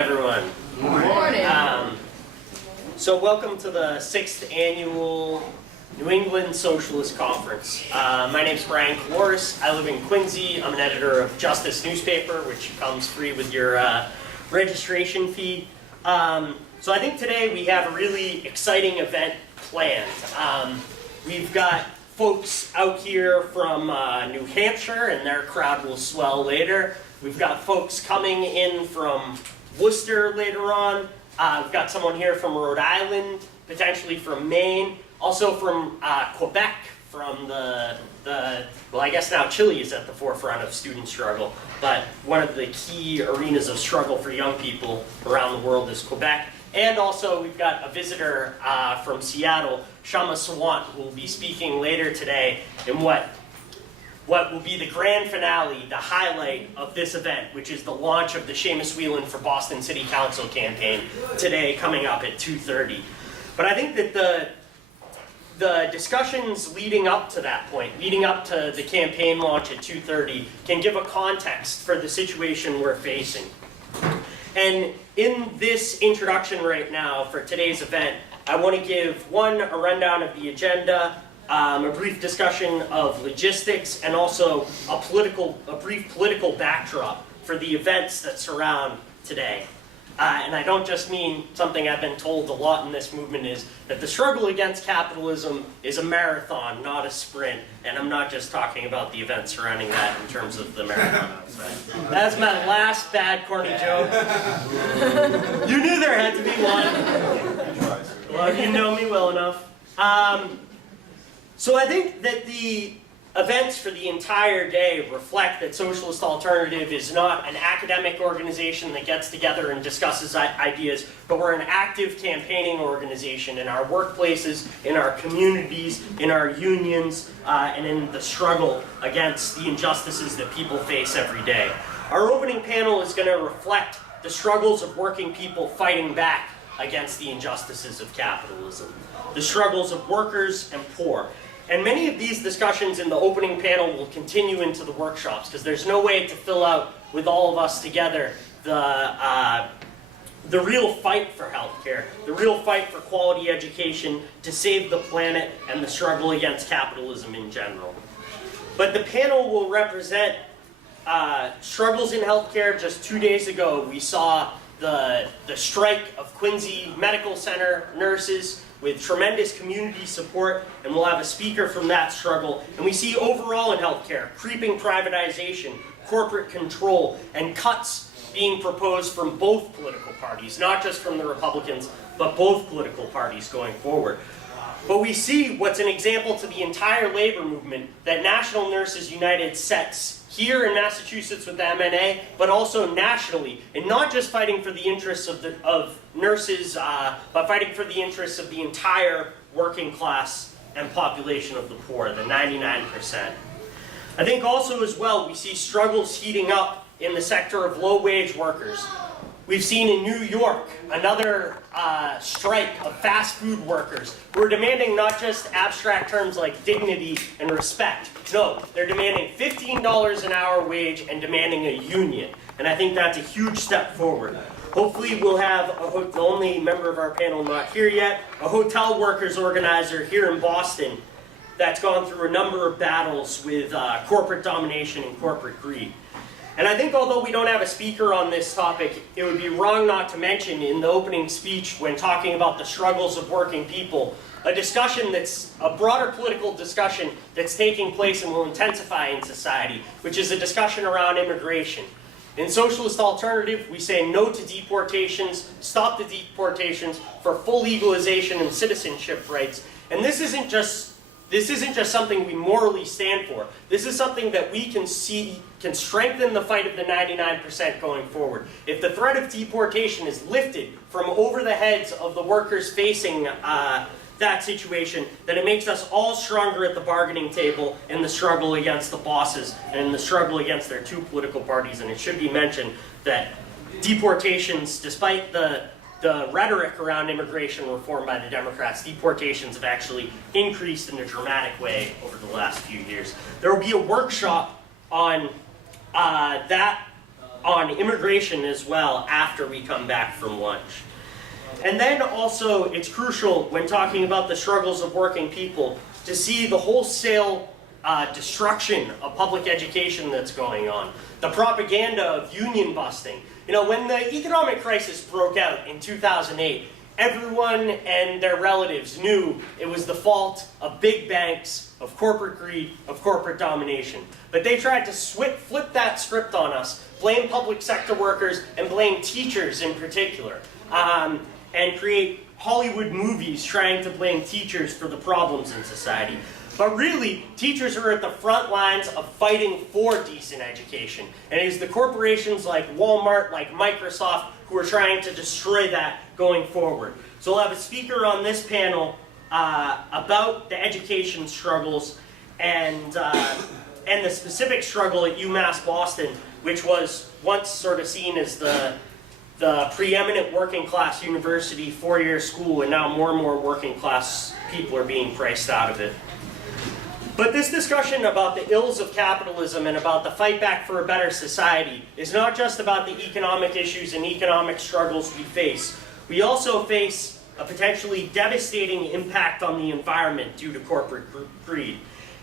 Everyone. Good morning. So welcome to the 6th annual New England Socialist Conference. My name's Brian Caloris. I live in Quincy. I'm an editor of Justice newspaper, which comes free with your registration fee. So I think today we have a really exciting event planned. We've got folks out here from New Hampshire, and their crowd will swell later. We've got folks coming in from Worcester later on. We've got someone here from Rhode Island, potentially from Maine, also from Quebec, from well, I guess now Chile is at the forefront of student struggle, but one of the key arenas of struggle for young people around the world is Quebec. And also we've got a visitor from Seattle, Shama Sawant, who will be speaking later today in what will be the grand finale, the highlight of this event, which is the launch of the Seamus Whelan for Boston City Council campaign today, coming up at 2:30. But I think that the discussions leading up to that point, leading up to the campaign launch at 2:30, can give a context for the situation we're facing. And in this introduction right now for today's event, I want to give a rundown of the agenda, a brief discussion of logistics, and also a brief political backdrop for the events that surround today. And I don't just mean something I've been told a lot in this movement, is that the struggle against capitalism is a marathon, not a sprint. And I'm not just talking about the events surrounding that in terms of the marathon outside. That's my last bad corny joke. You knew there had to be one. Well, you know me well enough. So I think that the events for the entire day reflect that Socialist Alternative is not an academic organization that gets together and discusses ideas, but we're an active campaigning organization in our workplaces, in our communities, in our unions, and in the struggle against the injustices that people face every day. Our opening panel is going to reflect the struggles of working people fighting back against the injustices of capitalism, the struggles of workers and poor. And many of these discussions in the opening panel will continue into the workshops, because there's no way to fill out with all of us together the real fight for healthcare, the real fight for quality education to save the planet, and the struggle against capitalism in general. But the panel will represent struggles in healthcare. Just 2 days ago, we saw the strike of Quincy Medical Center nurses, with tremendous community support, and we'll have a speaker from that struggle. And we see overall in healthcare, creeping privatization, corporate control, and cuts being proposed from both political parties, not just from the Republicans, but both political parties going forward. But we see what's an example to the entire labor movement that National Nurses United sets here in Massachusetts with the MNA, but also nationally, and not just fighting for the interests of nurses, but fighting for the interests of the entire working class and population of the poor, the 99%. I think also as well, we see struggles heating up in the sector of low-wage workers. We've seen in New York another strike of fast food workers who are demanding not just abstract terms like dignity and respect. No, they're demanding $15 an hour wage and demanding a union. And I think that's a huge step forward. Hopefully we'll have, the only member of our panel not here yet, a hotel workers organizer here in Boston that's gone through a number of battles with corporate domination and corporate greed. And I think although we don't have a speaker on this topic, it would be wrong not to mention in the opening speech, when talking about the struggles of working people, a discussion that's a broader political discussion that's taking place and will intensify in society, which is a discussion around immigration. In Socialist Alternative, we say no to deportations, stop the deportations, for full legalization and citizenship rights. And this isn't just something we morally stand for. This is something that we can see can strengthen the fight of the 99% going forward. If the threat of deportation is lifted from over the heads of the workers facing that situation, then it makes us all stronger at the bargaining table in the struggle against the bosses and in the struggle against their two political parties. And it should be mentioned that deportations, despite the rhetoric around immigration reform by the Democrats, deportations have actually increased in a dramatic way over the last few years. There will be a workshop on that on immigration as well after we come back from lunch. And then also, it's crucial when talking about the struggles of working people to see the wholesale destruction of public education that's going on. The propaganda of union busting. You know, when the economic crisis broke out in 2008, everyone and their relatives knew it was the fault of big banks, of corporate greed, of corporate domination. But they tried to flip that script on us, blame public sector workers, and blame teachers in particular. And create Hollywood movies trying to blame teachers for the problems in society. But really, teachers are at the front lines of fighting for decent education. And it is the corporations like Walmart, like Microsoft, who are trying to destroy that going forward. So we'll have a speaker on this panel about the education struggles and the specific struggle at UMass Boston, which was once sort of seen as the preeminent working class university, four-year school, and now more and more working class people are being priced out of it. But this discussion about the ills of capitalism and about the fight back for a better society is not just about the economic issues and economic struggles we face. We also face a potentially devastating impact on the environment due to corporate greed.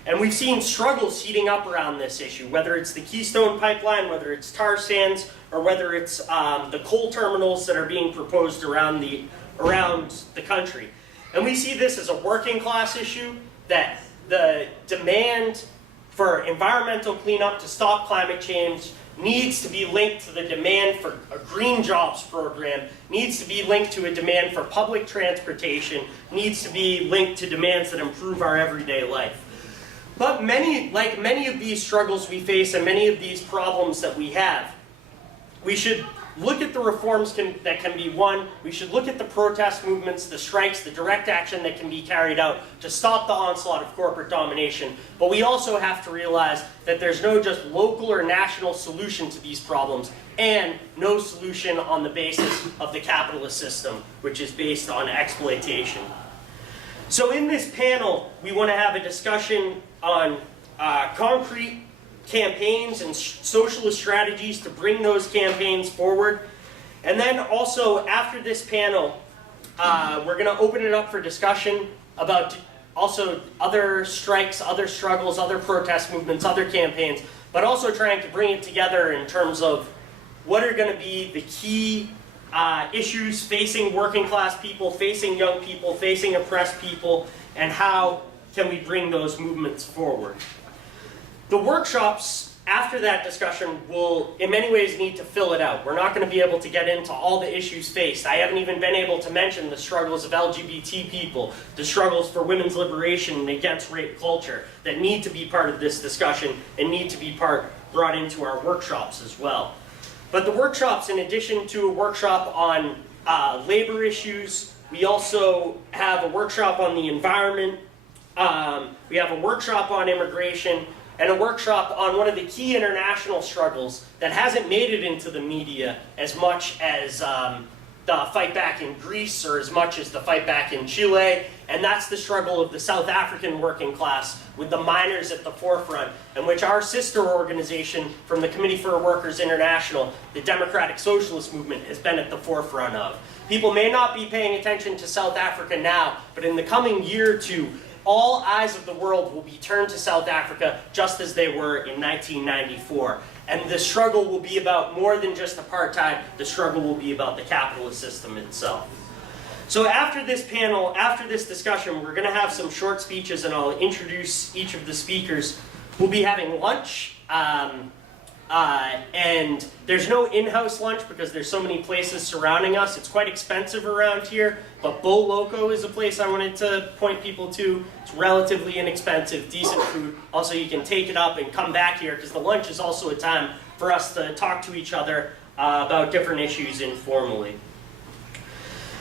And we've seen struggles heating up around this issue, whether it's the Keystone Pipeline, whether it's tar sands, or whether it's the coal terminals that are being proposed around the country. And we see this as a working class issue, that the demand for environmental cleanup to stop climate change needs to be linked to the demand for a green jobs program, needs to be linked to a demand for public transportation, needs to be linked to demands that improve our everyday life. But like many of these struggles we face and many of these problems that we have, we should look at the reforms that can be won. We should look at the protest movements, the strikes, the direct action that can be carried out to stop the onslaught of corporate domination. But we also have to realize that there's no just local or national solution to these problems, and no solution on the basis of the capitalist system, which is based on exploitation. So in this panel, we want to have a discussion on concrete campaigns and socialist strategies to bring those campaigns forward. And then also, after this panel, we're going to open it up for discussion about also other strikes, other struggles, other protest movements, other campaigns, but also trying to bring it together in terms of what are going to be the key issues facing working class people, facing young people, facing oppressed people, and how can we bring those movements forward. The workshops after that discussion will, in many ways, need to fill it out. We're not going to be able to get into all the issues faced. I haven't even been able to mention the struggles of LGBT people, the struggles for women's liberation and against rape culture that need to be part of this discussion and need to be brought into our workshops as well. But the workshops, in addition to a workshop on labor issues, we also have a workshop on the environment, we have a workshop on immigration, and a workshop on one of the key international struggles that hasn't made it into the media as much as the fight back in Greece or as much as the fight back in Chile, and that's the struggle of the South African working class with the miners at the forefront, in which our sister organization from the Committee for Workers International, the Democratic Socialist Movement, has been at the forefront of. People may not be paying attention to South Africa now, but in the coming year or two, all eyes of the world will be turned to South Africa just as they were in 1994. And the struggle will be about more than just apartheid. The struggle will be about the capitalist system itself. So after this panel, after this discussion, we're going to have some short speeches and I'll introduce each of the speakers. We'll be having lunch. And there's no in-house lunch because there's so many places surrounding us. It's quite expensive around here, but Bo Loco is a place I wanted to point people to. It's relatively inexpensive, decent food. Also, you can take it up and come back here because the lunch is also a time for us to talk to each other about different issues informally.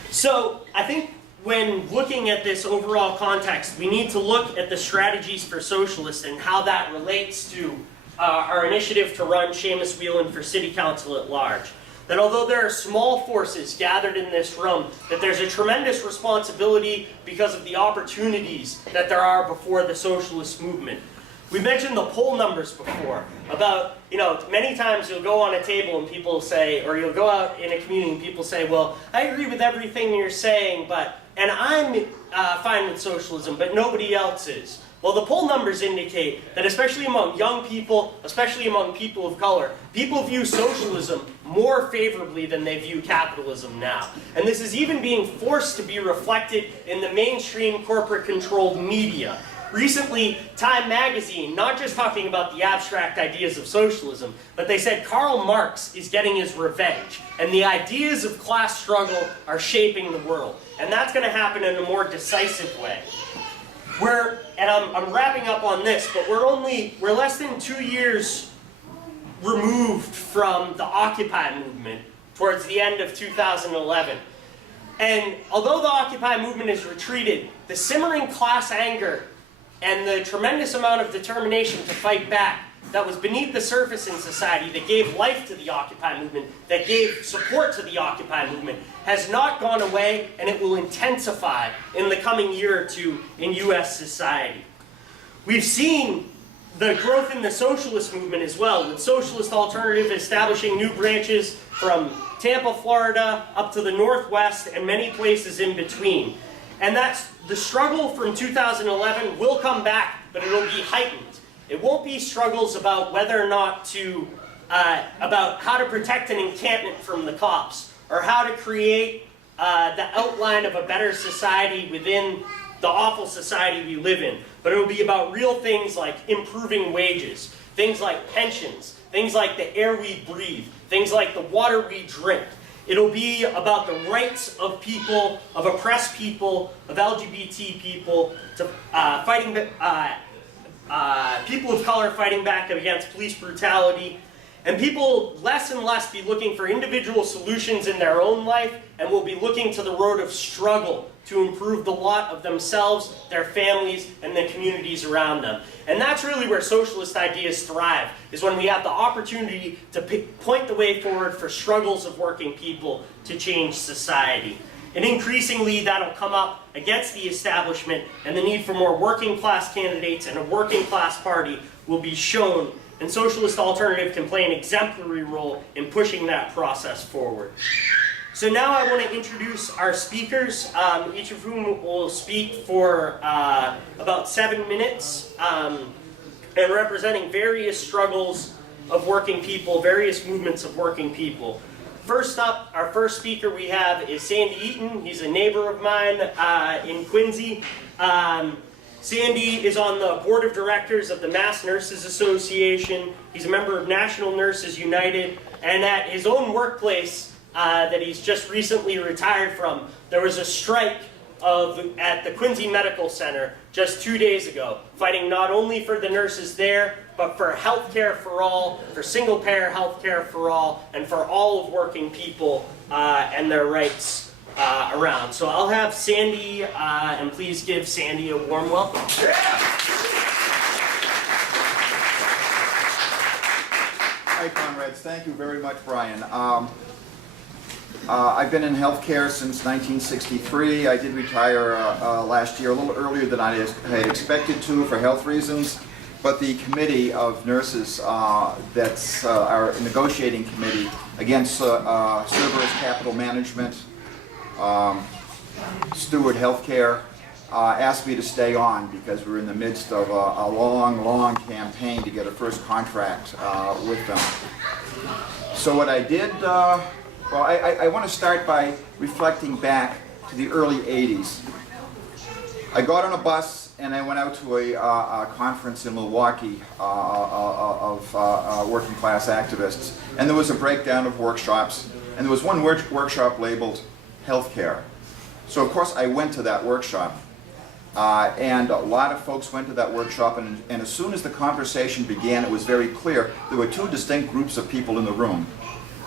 So I think when looking at this overall context, we need to look at the strategies for socialists and how that relates to our initiative to run Seamus Whelan for City Council at large. That although there are small forces gathered in this room, that there's a tremendous responsibility because of the opportunities that there are before the socialist movement. We mentioned the poll numbers before about, many times you'll go on a table and people say, or you'll go out in a community and people say, well, I agree with everything you're saying, and I'm fine with socialism, but nobody else is. Well, the poll numbers indicate that especially among young people, especially among people of color, people view socialism more favorably than they view capitalism now. And this is even being forced to be reflected in the mainstream corporate-controlled media. Recently, Time magazine, not just talking about the abstract ideas of socialism, but they said Karl Marx is getting his revenge, and the ideas of class struggle are shaping the world. And that's going to happen in a more decisive way. I'm wrapping up on this, but we're less than 2 years removed from the Occupy movement towards the end of 2011. And although the Occupy movement has retreated, the simmering class anger and the tremendous amount of determination to fight back that was beneath the surface in society, that gave life to the Occupy movement, that gave support to the Occupy movement, has not gone away, and it will intensify in the coming year or two in US society. We've seen the growth in the socialist movement as well, with Socialist Alternative establishing new branches from Tampa, Florida, up to the Northwest, and many places in between. And that's the struggle from 2011 will come back, but it'll be heightened. It won't be struggles about whether or not to, about how to protect an encampment from the cops, or how to create the outline of a better society within the awful society we live in. But it will be about real things like improving wages, things like pensions, things like the air we breathe, things like the water we drink. It'll be about the rights of people, of oppressed people, of LGBT people, to people of color fighting back against police brutality, and people less and less be looking for individual solutions in their own life, and will be looking to the road of struggle to improve the lot of themselves, their families, and the communities around them. And that's really where socialist ideas thrive, is when we have the opportunity to point the way forward for struggles of working people to change society. And increasingly that'll come up against the establishment, and the need for more working class candidates and a working class party will be shown, and Socialist Alternative can play an exemplary role in pushing that process forward. So now I want to introduce our speakers, each of whom will speak for about 7 minutes, and representing various struggles of working people, various movements of working people. First up, our first speaker we have is Sandy Eaton. He's a neighbor of mine in Quincy. Sandy is on the board of directors of the Mass Nurses Association. He's a member of National Nurses United, and at his own workplace that he's just recently retired from, there was a strike at the Quincy Medical Center just 2 days ago, fighting not only for the nurses there, but for health care for all, for single-payer health care for all, and for all of working people and their rights around. So I'll have Sandy, and please give Sandy a warm welcome. Yeah. Hi, comrades. Thank you very much, Brian. I've been in healthcare since 1963. I did retire last year, a little earlier than I had expected to for health reasons. But the committee of nurses, that's our negotiating committee against Cerberus Capital Management, Steward Healthcare, asked me to stay on because we're in the midst of a long campaign to get a first contract with them. So what I did, well, I want to start by reflecting back to the early 80s. I got on a bus and I went out to a conference in Milwaukee of working class activists, and there was a breakdown of workshops, and there was one workshop labeled healthcare. So of course I went to that workshop, and a lot of folks went to that workshop, and as soon as the conversation began, it was very clear there were two distinct groups of people in the room.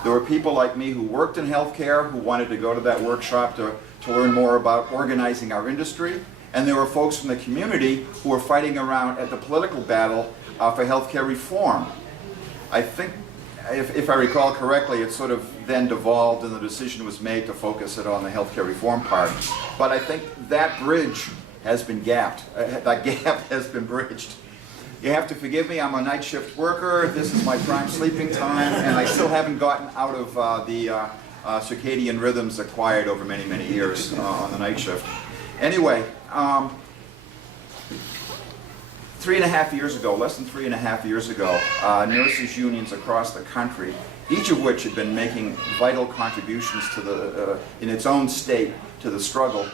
There were people like me who worked in healthcare who wanted to go to that workshop to learn more about organizing our industry. And there were folks from the community who were fighting around at the political battle for healthcare reform. I think, if I recall correctly, it sort of then devolved and the decision was made to focus it on the healthcare reform part. But I think that bridge has been gapped. That gap has been bridged. You have to forgive me, I'm a night shift worker. This is my prime sleeping time, and I still haven't gotten out of the circadian rhythms acquired over many, many years on the night shift. Anyway, 3.5 years ago, less than 3.5 years ago, nurses unions across the country, each of which had been making vital contributions to the, in its own state to the struggle,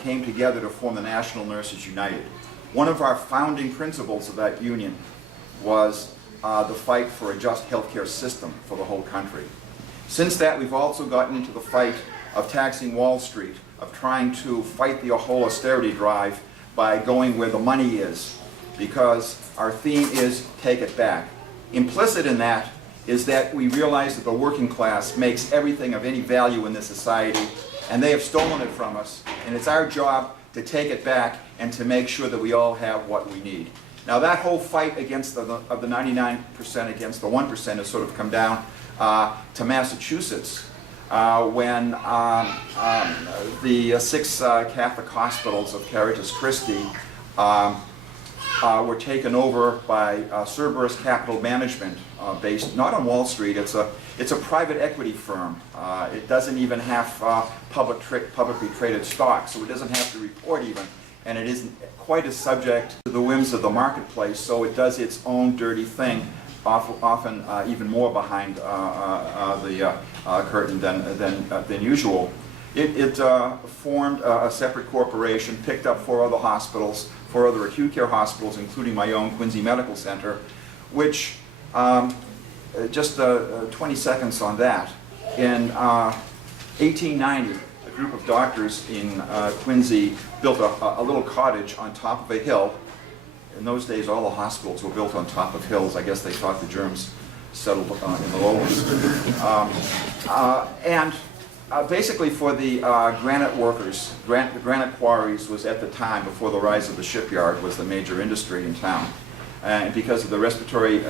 came together to form the National Nurses United. One of our founding principles of that union was the fight for a just healthcare system for the whole country. Since that, we've also gotten into the fight of taxing Wall Street, of trying to fight the whole austerity drive by going where the money is, because our theme is take it back. Implicit in that is that we realize that the working class makes everything of any value in this society, and they have stolen it from us, and it's our job to take it back and to make sure that we all have what we need. Now that whole fight against of the 99% against the 1% has sort of come down to Massachusetts when the 6 Catholic hospitals of Caritas Christi were taken over by Cerberus Capital Management, based not on Wall Street. It's a private equity firm. It doesn't even have publicly traded stock, so it doesn't have to report even, and it isn't quite as subject to the whims of the marketplace. So it does its own dirty thing, often even more behind the curtain than usual. It formed a separate corporation, picked up 4 other hospitals, 4 other acute care hospitals, including my own Quincy Medical Center, which, just 20 seconds on that, in 1890, a group of doctors in Quincy built a little cottage on top of a hill. In those days, all the hospitals were built on top of hills. I guess they thought the germs settled in the lowlands. Basically for the granite workers, the granite quarries was at the time, before the rise of the shipyard, was the major industry in town. And because of the respiratory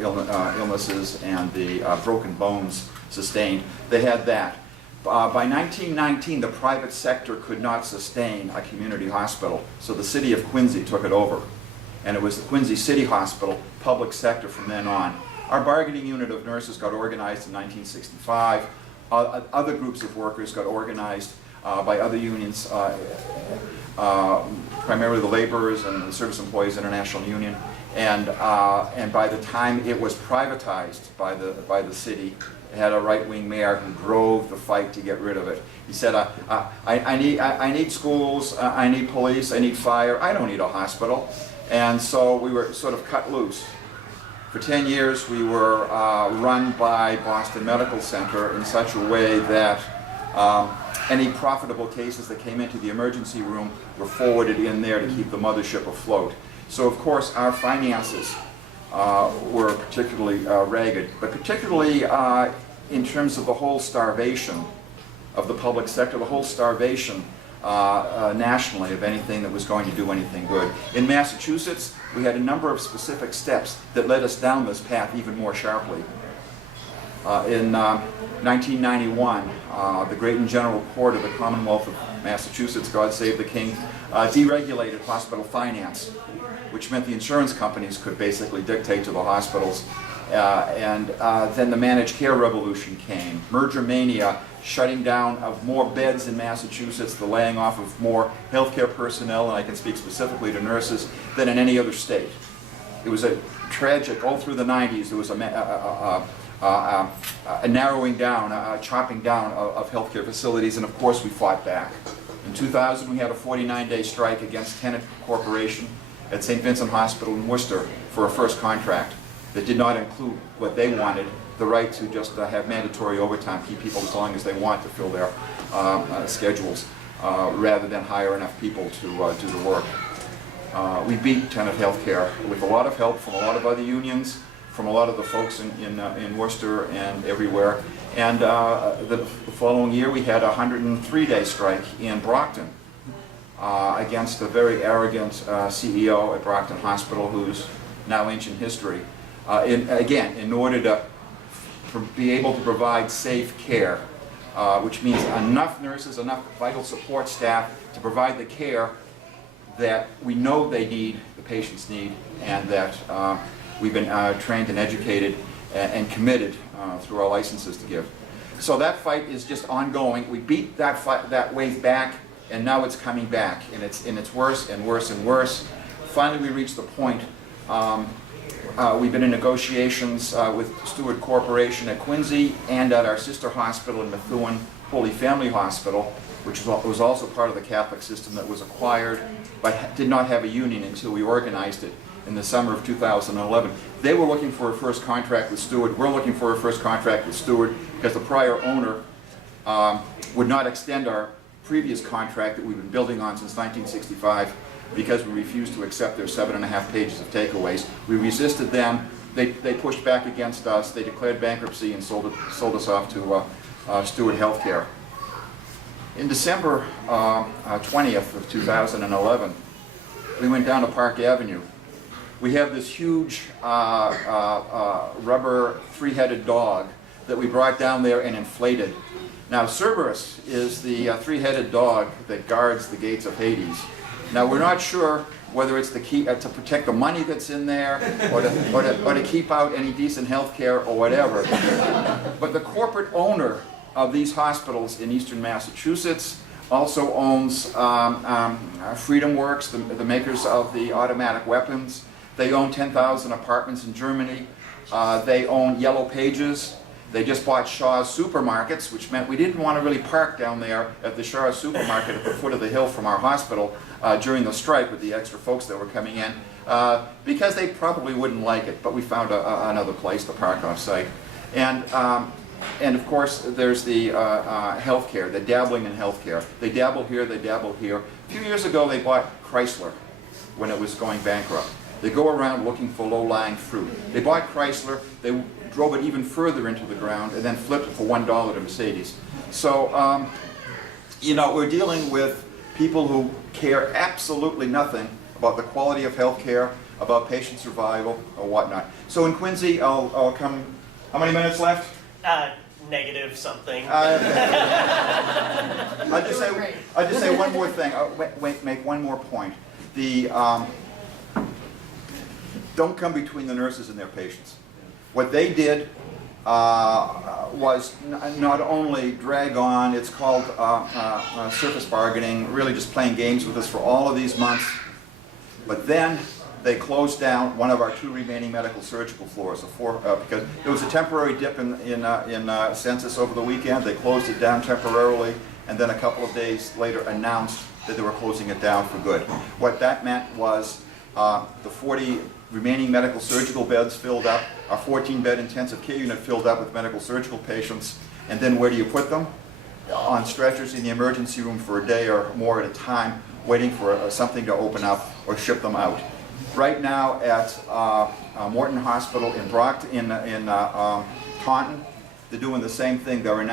illnesses and the broken bones sustained, they had that. By 1919, the private sector could not sustain a community hospital, so the city of Quincy took it over. And it was the Quincy City Hospital, public sector from then on. Our bargaining unit of nurses got organized in 1965. Other groups of workers got organized by other unions, primarily the laborers and the Service Employees International Union, and by the time it was privatized by the city, it had a right-wing mayor who drove the fight to get rid of it. He said, I need schools, I need police, I need fire, I don't need a hospital. And so we were sort of cut loose. For 10 years we were run by Boston Medical Center in such a way that any profitable cases that came into the emergency room were forwarded in there to keep the mothership afloat. So of course our finances were particularly ragged, but particularly in terms of the whole starvation of the public sector, the whole starvation nationally of anything that was going to do anything good. In Massachusetts, we had a number of specific steps that led us down this path even more sharply. In 1991, the Great and General Court of the Commonwealth of Massachusetts, God save the King, deregulated hospital finance, which meant the insurance companies could basically dictate to the hospitals. And then the managed care revolution came. Merger mania, shutting down of more beds in Massachusetts, the laying off of more healthcare personnel, and I can speak specifically to nurses, than in any other state. It was a tragic, all through the 90s, there was a narrowing down, a chopping down of healthcare facilities, and of course we fought back. In 2000 we had a 49-day strike against Tenant Corporation at St. Vincent Hospital in Worcester for a first contract that did not include what they wanted, the right to just have mandatory overtime, keep people as long as they want to fill their schedules, rather than hire enough people to do the work. We beat Tenant Healthcare with a lot of help from a lot of other unions, from a lot of the folks in Worcester and everywhere. And the following year we had a 103-day strike in Brockton against a very arrogant CEO at Brockton Hospital, who's now ancient history. Again, in order to be able to provide safe care, which means enough nurses, enough vital support staff to provide the care that we know they need, the patients need, and that we've been trained and educated and committed through our licenses to give. So that fight is just ongoing. We beat that fight, that wave back, and now it's coming back, and it's worse and worse and worse. Finally, we reached the point. We've been in negotiations with Stewart Corporation at Quincy and at our sister hospital in Methuen, Holy Family Hospital, which was also part of the Catholic system that was acquired, but did not have a union until we organized it in the summer of 2011. They were looking for a first contract with Stewart. We're looking for a first contract with Stewart because the prior owner would not extend our previous contract that we've been building on since 1965 because we refused to accept their 7.5 pages of takeaways. We resisted them. They pushed back against us. They declared bankruptcy and sold us off to Stewart Healthcare. In December 20th of 2011, we went down to Park Avenue. We have this huge rubber three-headed dog that we brought down there and inflated. Now Cerberus is the three-headed dog that guards the gates of Hades. Now we're not sure whether it's to protect the money that's in there or to keep out any decent health care or whatever. But the corporate owner of these hospitals in eastern Massachusetts also owns Freedom Works, the makers of the automatic weapons. They own 10,000 apartments in Germany. They own Yellow Pages. They just bought Shaw's Supermarkets, which meant we didn't want to really park down there at the Shaw's Supermarket at the foot of the hill from our hospital during the strike with the extra folks that were coming in, because they probably wouldn't like it, but we found another place to park off-site. And of course, there's the healthcare, the dabbling in healthcare. They dabble here, they dabble here. A few years ago, they bought Chrysler when it was going bankrupt. They go around looking for low-lying fruit. They bought Chrysler, they drove it even further into the ground, and then flipped it for $1 to Mercedes. So, you know, we're dealing with people who care absolutely nothing about the quality of health care, about patient survival, or whatnot. So in Quincy, I'll come, how many minutes left? Negative something. I'll just say one more thing. Make one more point. Don't come between the nurses and their patients. What they did was not only drag on, it's called surface bargaining, really just playing games with us for all of these months, but then they closed down one of our 2 remaining medical surgical floors, because there was a temporary dip in census over the weekend. They closed it down temporarily, and then a couple of days later announced that they were closing it down for good. What that meant was the 40 remaining medical surgical beds filled up, our 14-bed intensive care unit filled up with medical surgical patients, and then where do you put them? On stretchers in the emergency room for a day or more at a time, waiting for something to open up or ship them out. Right now at Morton Hospital in Brockton, in Taunton, they're doing the same thing. They're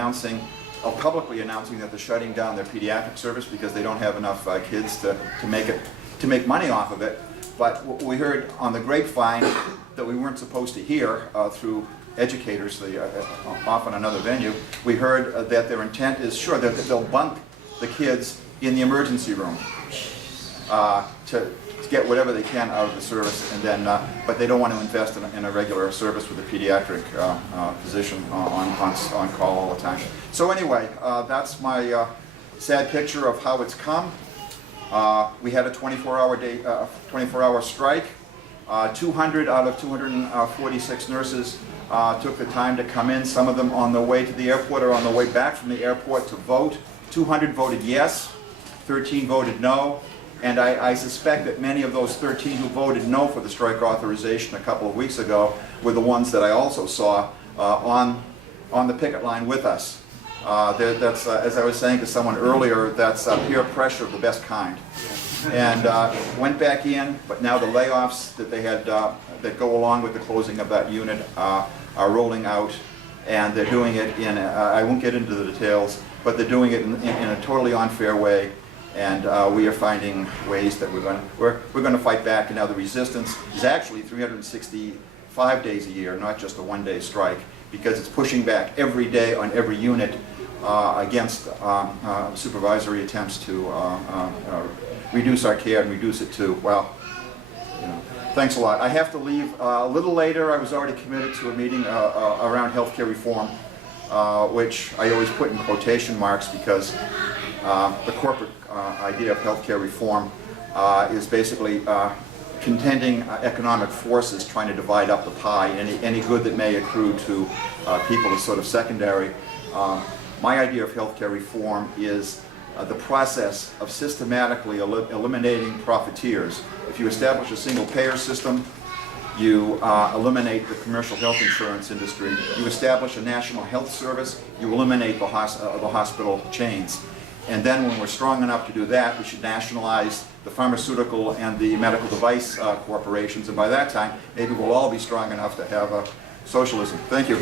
publicly announcing that they're shutting down their pediatric service because they don't have enough kids to make money off of it. But we heard on the grapevine that we weren't supposed to hear through educators, often another venue. We heard that their intent is, sure, that they'll bunk the kids in the emergency room to get whatever they can out of the service, and then, but they don't want to invest in a regular service with a pediatric physician on call all the time. So anyway, that's my sad picture of how it's come. We had a 24-hour strike. 200 out of 246 nurses took the time to come in, some of them on the way to the airport or on the way back from the airport to vote. 200 voted yes, 13 voted no, and I suspect that many of those 13 who voted no for the strike authorization a couple of weeks ago were the ones that I also saw on the picket line with us. That's as I was saying to someone earlier, that's peer pressure of the best kind. And went back in, but now the layoffs that they had that go along with the closing of that unit are rolling out, and they're doing it in I won't get into the details, but they're doing it in a totally unfair way, and we are finding ways that we're going to fight back. And now the resistance is actually 365 days a year, not just a one-day strike, because it's pushing back every day on every unit against supervisory attempts to reduce our care and reduce it to, well, you know, thanks a lot. I have to leave a little later. I was already committed to a meeting around healthcare reform, which I always put in quotation marks because the corporate idea of healthcare reform is basically contending economic forces trying to divide up the pie. Any good that may accrue to people is sort of secondary. My idea of healthcare reform is the process of systematically eliminating profiteers. If you establish a single payer system, you eliminate the commercial health insurance industry. You establish a national health service, you eliminate the hospital chains. And then when we're strong enough to do that, we should nationalize the pharmaceutical and the medical device corporations. And by that time, maybe we'll all be strong enough to have socialism. Thank you.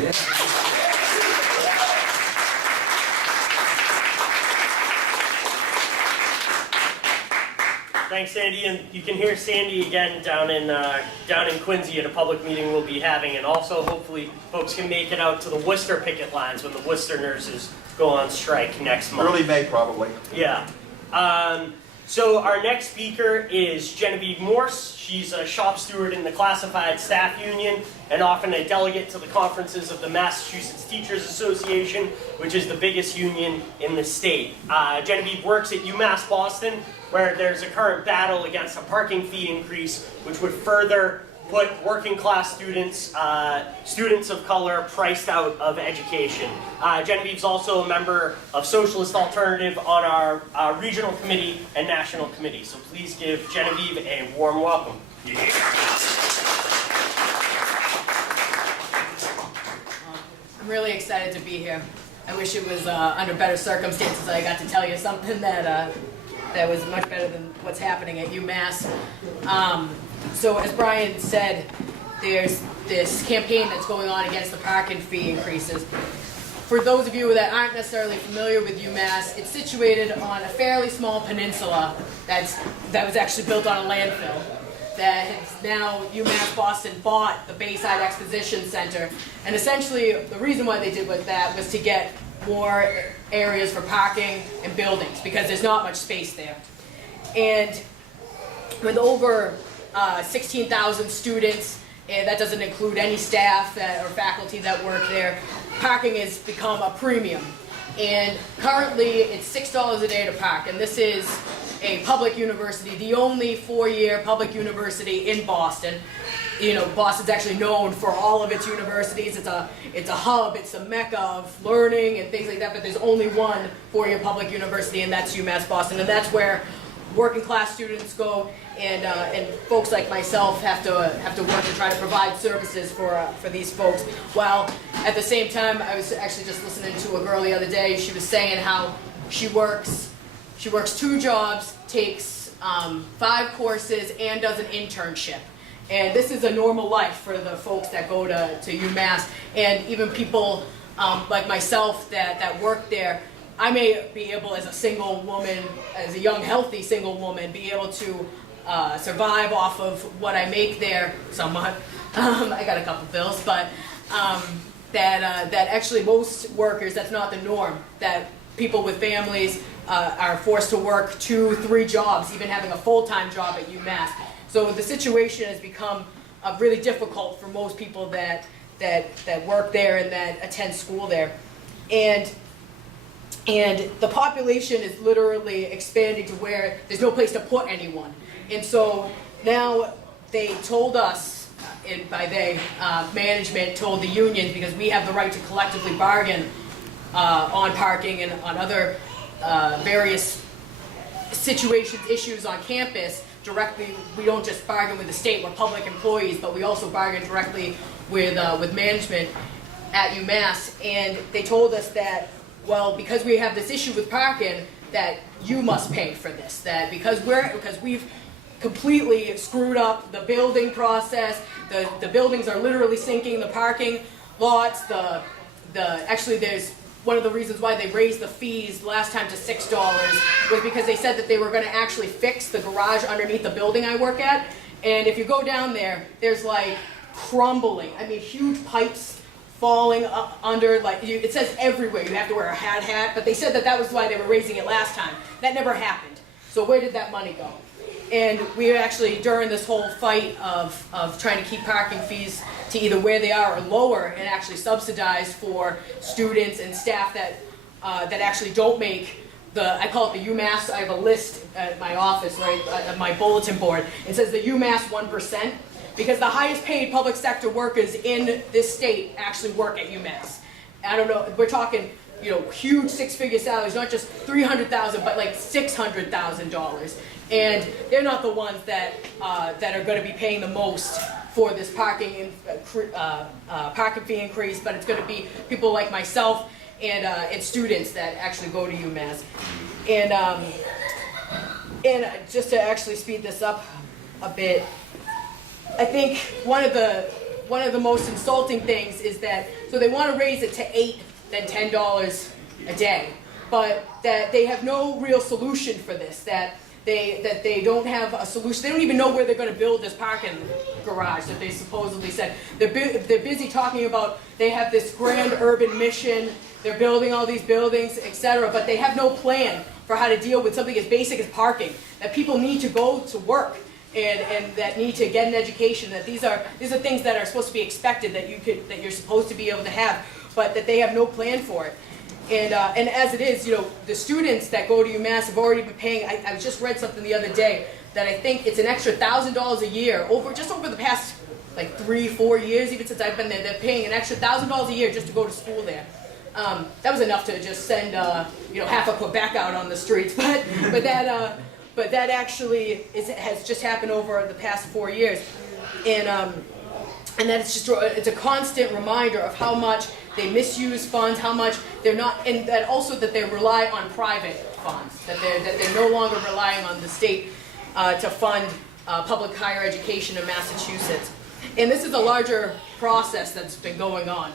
Thanks, Sandy, and you can hear Sandy again down in Quincy at a public meeting we'll be having, and also hopefully folks can make it out to the Worcester picket lines when the Worcester nurses go on strike next month. Early May, probably. Yeah. So our next speaker is Genevieve Morse. She's a shop steward in the Classified Staff Union and often a delegate to the conferences of the Massachusetts Teachers Association, which is the biggest union in the state. Genevieve works at UMass Boston, where there's a current battle against a parking fee increase, which would further put working class students, students of color, priced out of education. Genevieve's also a member of Socialist Alternative on our regional committee and national committee. So please give Genevieve a warm welcome. Yeah. I'm really excited to be here. I wish it was under better circumstances. I got to tell you something that was much better than what's happening at UMass. So as Brian said, there's this campaign that's going on against the parking fee increases. For those of you that aren't necessarily familiar with UMass, it's situated on a fairly small peninsula that was actually built on a landfill. That has now UMass Boston bought the Bayside Exposition Center, and essentially the reason why they did that was to get more areas for parking and buildings because there's not much space there. And with over 16,000 students, and that doesn't include any staff or faculty that work there, parking has become a premium. And currently it's $6 a day to park, and this is a public university, the only four-year public university in Boston. You know, Boston's actually known for all of its universities. It's a hub, it's a mecca of learning and things like that, but there's only one four-year public university, and that's UMass Boston, and that's where working class students go, and folks like myself have to work to try to provide services for these folks. While at the same time, I was actually just listening to a girl the other day. She was saying how she works 2 jobs, takes 5 courses, and does an internship. And this is a normal life for the folks that go to UMass, and even people like myself that work there. I may be able, as a single woman, as a young, healthy single woman, be able to survive off of what I make there somewhat. I got a couple bills, but that actually most workers, that's not the norm. That people with families are forced to work 2-3 jobs, even having a full-time job at UMass. So the situation has become really difficult for most people that work there and that attend school there. And the population is literally expanding to where there's no place to put anyone. And so now they told us, and by they, management told the unions, because we have the right to collectively bargain on parking and on other various situations, issues on campus directly. We don't just bargain with the state, we're public employees, but we also bargain directly with management at UMass. And they told us that, well, because we have this issue with parking, that you must pay for this. That because we've completely screwed up the building process. The buildings are literally sinking. The parking lots. Actually, there's one of the reasons why they raised the fees last time to $6 was because they said that they were going to actually fix the garage underneath the building I work at. And if you go down there, there's like crumbling. I mean, huge pipes falling under, like, it says everywhere you have to wear a hat, but they said that was why they were raising it last time. That never happened. So where did that money go? And we actually, during this whole fight of trying to keep parking fees to either where they are or lower, and actually subsidize for students and staff that actually don't make I call it the UMass. I have a list at my office, right, at my bulletin board. It says the UMass 1%, because the highest paid public sector workers in this state actually work at UMass. I don't know, we're talking, huge six-figure salaries, not just $300,000, but like $600,000. And they're not the ones that are going to be paying the most for this parking fee increase, but it's going to be people like myself and students that actually go to UMass. And just to actually speed this up a bit, I think one of the most insulting things is that, so they want to raise it to $8 than $10 a day, but that they have no real solution for this, that they don't have a solution. They don't even know where they're going to build this parking garage that they supposedly said. They're busy talking about they have this grand urban mission, they're building all these buildings, etc., but they have no plan for how to deal with something as basic as parking, that people need to go to work and that need to get an education, that these are things that are supposed to be expected, that you're supposed to be able to have, but that they have no plan for it. And as it is, the students that go to UMass have already been paying. I just read something the other day that I think it's an extra $1,000 a year over the past like 3-4 years, even since I've been there. They're paying an extra $1,000 a year just to go to school there. That was enough to just send half of Quebec out on the streets, but that actually has just happened over the past 4 years, and that it's a constant reminder of how much they misuse funds, how much they're not, and that also that they rely on private funds, that they're no longer relying on the state to fund public higher education in Massachusetts. And this is a larger process that's been going on.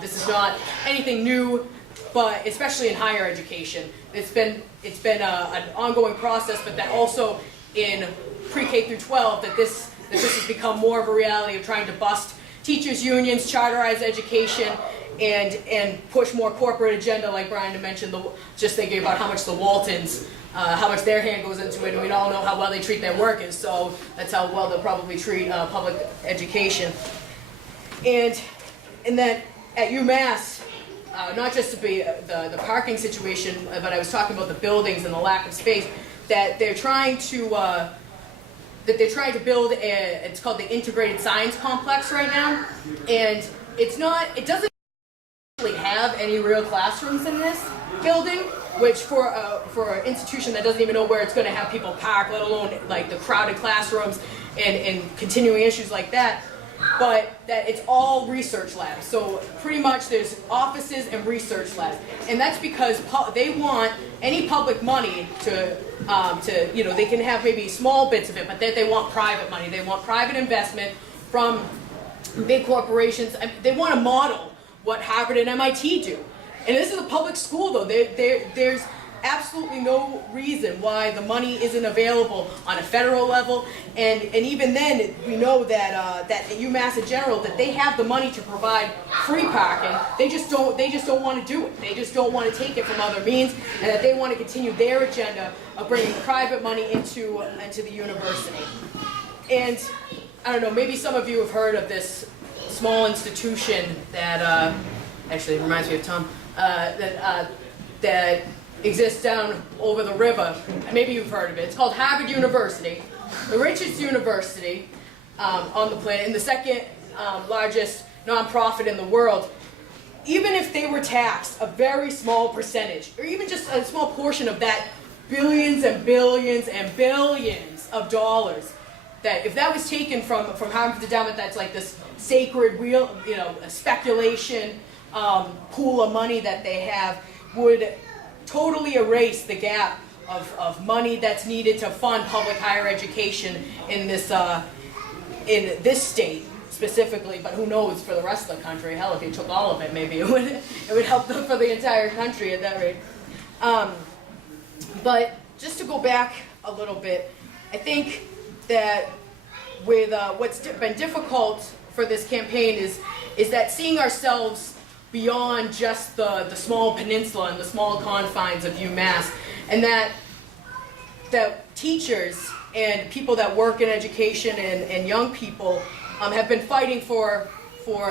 This is not anything new, but especially in higher education, it's been an ongoing process. But that also in pre-K through 12, that this has become more of a reality of trying to bust teachers' unions, charterize education, and push more corporate agenda, like Brian mentioned. Just thinking about how much the Waltons, how much their hand goes into it, and we all know how well they treat their workers. So that's how well they'll probably treat public education. And that at UMass, not just to be the parking situation, but I was talking about the buildings and the lack of space, that they're trying to build it's called the Integrated Science Complex right now, and it doesn't actually have any real classrooms in this building, which for an institution that doesn't even know where it's going to have people park, let alone like the crowded classrooms and continuing issues like that, but that it's all research labs. So pretty much there's offices and research labs, and that's because they want any public money to they can have maybe small bits of it, but they want private money. They want private investment from big corporations. They want to model what Harvard and MIT do. And this is a public school, though. There's absolutely no reason why the money isn't available on a federal level. And even then, we know that at UMass in general, that they have the money to provide free parking. They just don't want to do it. They just don't want to take it from other means, and that they want to continue their agenda of bringing private money into the university. And I don't know, maybe some of you have heard of this small institution that actually it reminds me of Tom, that exists down over the river. Maybe you've heard of it. It's called Harvard University, the richest university on the planet, and the second largest nonprofit in the world. Even if they were taxed a very small percentage, or even just a small portion of that billions and billions and billions of dollars, that if that was taken from Harvard's endowment, that's like this sacred wheel, a speculation pool of money that they have, would totally erase the gap of money that's needed to fund public higher education in this state specifically, but who knows for the rest of the country. Hell, if you took all of it, maybe it would help them for the entire country at that rate. But just to go back a little bit, I think that with what's been difficult for this campaign is is that seeing ourselves beyond just the small peninsula and the small confines of UMass, and that teachers and people that work in education and young people have been fighting for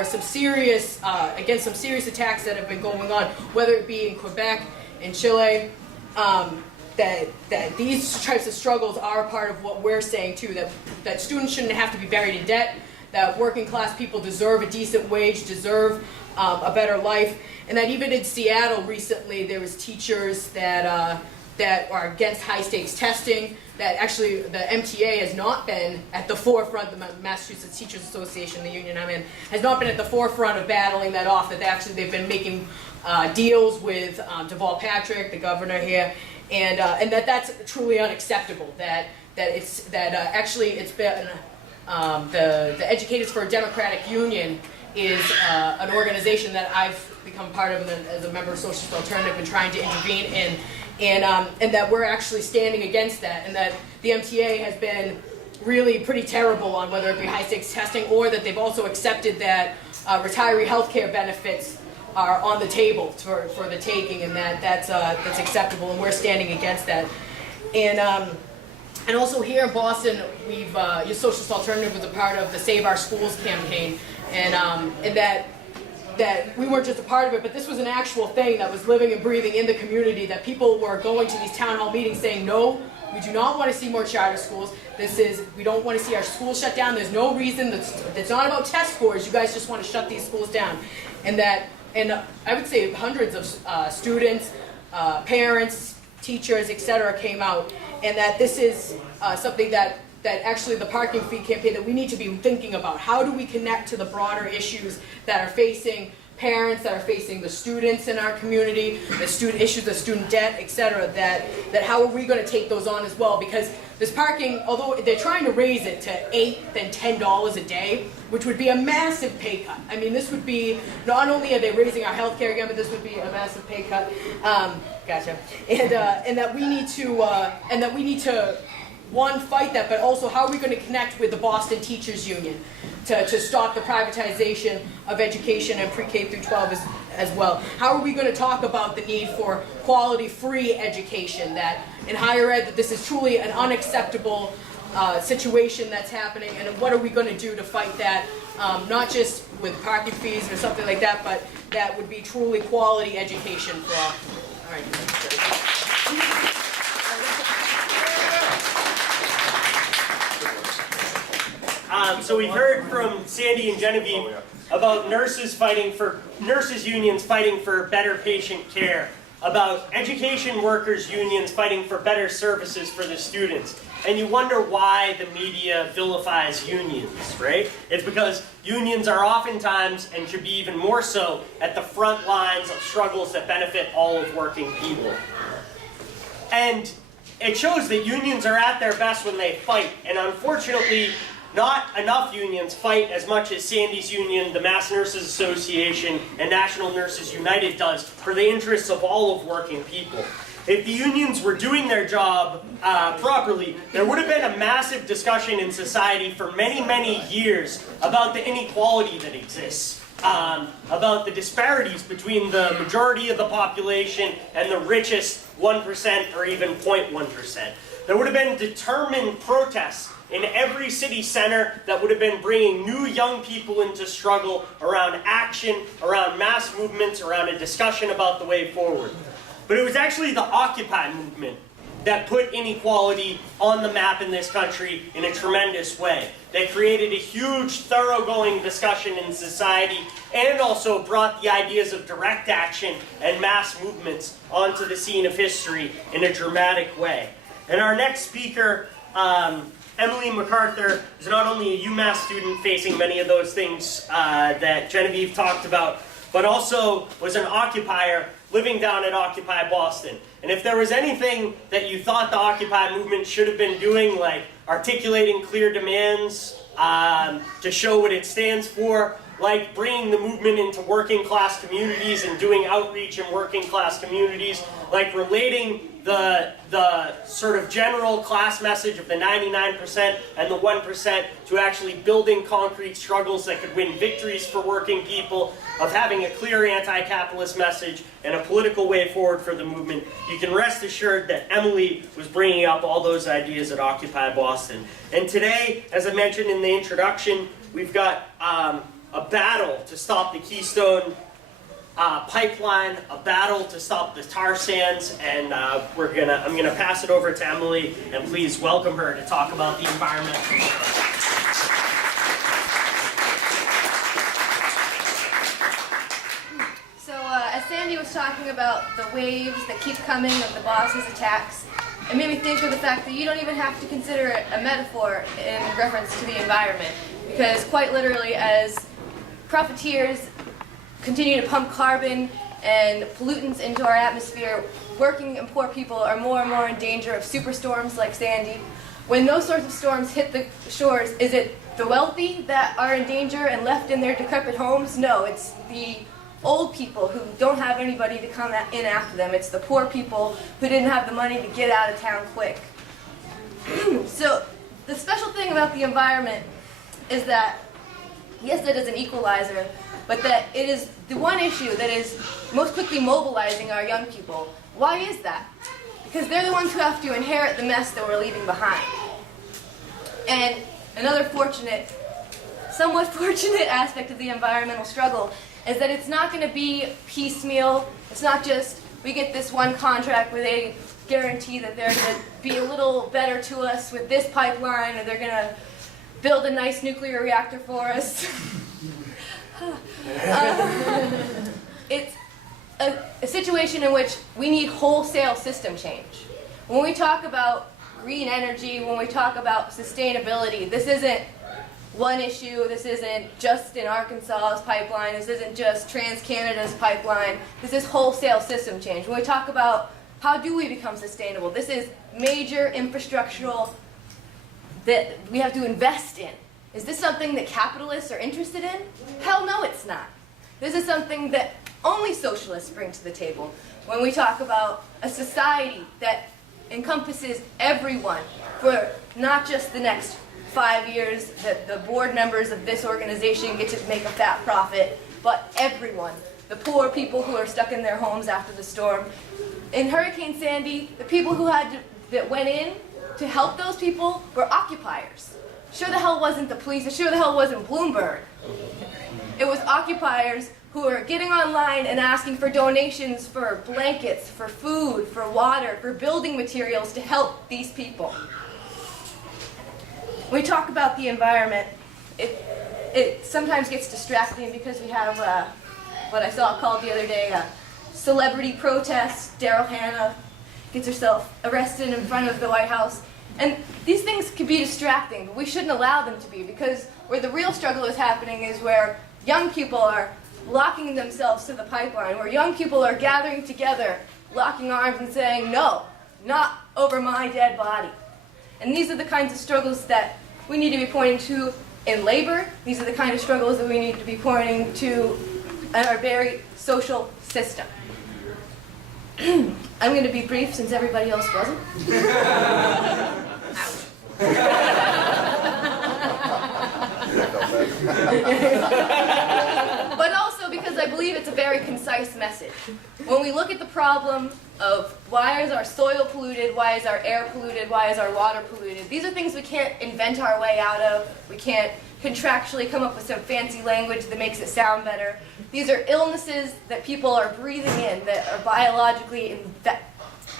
some serious, against some serious attacks that have been going on, whether it be in Quebec, in Chile, that these types of struggles are part of what we're saying too, that students shouldn't have to be buried in debt, that working class people deserve a decent wage, deserve a better life, and that even in Seattle recently there was teachers that are against high stakes testing, that actually the MTA has not been at the forefront, the Massachusetts Teachers Association, the union I'm in, has not been at the forefront of battling that off, that they've been making deals with Deval Patrick, the governor here, and that's truly unacceptable, that actually it's been, the Educators for a Democratic Union is an organization that I've become part of as a member of Socialist Alternative and trying to intervene in, and that we're actually standing against that, and that the MTA has been really pretty terrible on whether it be high stakes testing, or that they've also accepted that retiree health care benefits are on the table for the taking, and that's acceptable, and we're standing against that. And also here in Boston, we've your Socialist Alternative was a part of the Save Our Schools campaign, and that we weren't just a part of it, but this was an actual thing that was living and breathing in the community, that people were going to these town hall meetings saying, no, we do not want to see more charter schools. We don't want to see our schools shut down. There's no reason, it's not about test scores. You guys just want to shut these schools down. And I would say hundreds of students, parents, teachers, etc. came out, and that this is something that actually the parking fee campaign that we need to be thinking about. How do we connect to the broader issues that are facing parents, that are facing the students in our community, the student issues, the student debt, etc. That how are we going to take those on as well? Because this parking, although they're trying to raise it to $8 and $10 a day, which would be a massive pay cut. I mean, this would be, not only are they raising our health care again, but this would be a massive pay cut. Gotcha. And that we need to one, fight that, but also how are we going to connect with the Boston Teachers Union to stop the privatization of education and pre-K through 12 as well? How are we going to talk about the need for quality free education, that in higher ed that this is truly an unacceptable situation that's happening, and what are we going to do to fight that, not just with parking fees or something like that, but that would be truly quality education for all. All right. So we've heard from Sandy and Genevieve about nurses unions fighting for better patient care, about education workers unions fighting for better services for the students. And you wonder why the media vilifies unions, right? It's because unions are oftentimes, and should be even more so, at the front lines of struggles that benefit all of working people. And it shows that unions are at their best when they fight, and unfortunately, not enough unions fight as much as Sandy's union, the Mass Nurses Association, and National Nurses United does for the interests of all of working people. If the unions were doing their job properly, there would have been a massive discussion in society for many, many years about the inequality that exists, about the disparities between the majority of the population and the richest 1% or even 0.1%. There would have been determined protests in every city center that would have been bringing new young people into struggle around action, around mass movements, around a discussion about the way forward. But it was actually the Occupy movement that put inequality on the map in this country in a tremendous way. They created a huge, thoroughgoing discussion in society, and also brought the ideas of direct action and mass movements onto the scene of history in a dramatic way. And our next speaker, Emily Macarthur, is not only a UMass student facing many of those things that Genevieve talked about, but also was an occupier living down at Occupy Boston. And if there was anything that you thought the Occupy movement should have been doing, like articulating clear demands to show what it stands for, like bringing the movement into working class communities and doing outreach in working class communities, like relating the sort of general class message of the 99% and the 1% to actually building concrete struggles that could win victories for working people, of having a clear anti-capitalist message and a political way forward for the movement. You can rest assured that Emily was bringing up all those ideas at Occupy Boston. And today, as I mentioned in the introduction, we've got a battle to stop the Keystone Pipeline, a battle to stop the tar sands, and I'm gonna pass it over to Emily, and please welcome her to talk about the environment. So as Sandy was talking about the waves that keep coming of the boss's attacks, it made me think of the fact that you don't even have to consider it a metaphor in reference to the environment, because quite literally, as profiteers continue to pump carbon and pollutants into our atmosphere, working and poor people are more and more in danger of superstorms like Sandy. When those sorts of storms hit the shores, is it the wealthy that are in danger and left in their decrepit homes? No, it's the old people who don't have anybody to come in after them. It's the poor people who didn't have the money to get out of town quick. So the special thing about the environment is that, yes, it is an equalizer, but that it is the one issue that is most quickly mobilizing our young people. Why is that? Because they're the ones who have to inherit the mess that we're leaving behind. And another somewhat fortunate aspect of the environmental struggle is that it's not going to be piecemeal. It's not just we get this one contract where they guarantee that they're going to be a little better to us with this pipeline, or they're going to build a nice nuclear reactor for us. It's a situation in which we need wholesale system change. When we talk about green energy, when we talk about sustainability, this isn't one issue. This isn't just in Arkansas's pipeline. This isn't just TransCanada's pipeline. This is wholesale system change. When we talk about how do we become sustainable, this is major infrastructural that we have to invest in. Is this something that capitalists are interested in? Hell no, it's not. This is something that only socialists bring to the table. When we talk about a society that encompasses everyone for not just the next 5 years that the board members of this organization get to make a fat profit, but everyone, the poor people who are stuck in their homes after the storm. In Hurricane Sandy, the people that went in to help those people were occupiers. Sure the hell wasn't the police, sure the hell wasn't Bloomberg. It was occupiers who were getting online and asking for donations for blankets, for food, for water, for building materials to help these people. When we talk about the environment, it sometimes gets distracting because we have what I saw called the other day celebrity protests. Daryl Hannah gets herself arrested in front of the White House. And these things can be distracting, but we shouldn't allow them to be, because where the real struggle is happening is where young people are locking themselves to the pipeline, where young people are gathering together, locking arms and saying, no, not over my dead body. And these are the kinds of struggles that we need to be pointing to in labor. These are the kind of struggles that we need to be pointing to in our very social system. I'm going to be brief since everybody else wasn't. But also because I believe it's a very concise message. When we look at the problem of why is our soil polluted, why is our air polluted, why is our water polluted, these are things we can't invent our way out of. We can't contractually come up with some fancy language that makes it sound better. These are illnesses that people are breathing in, that are biologically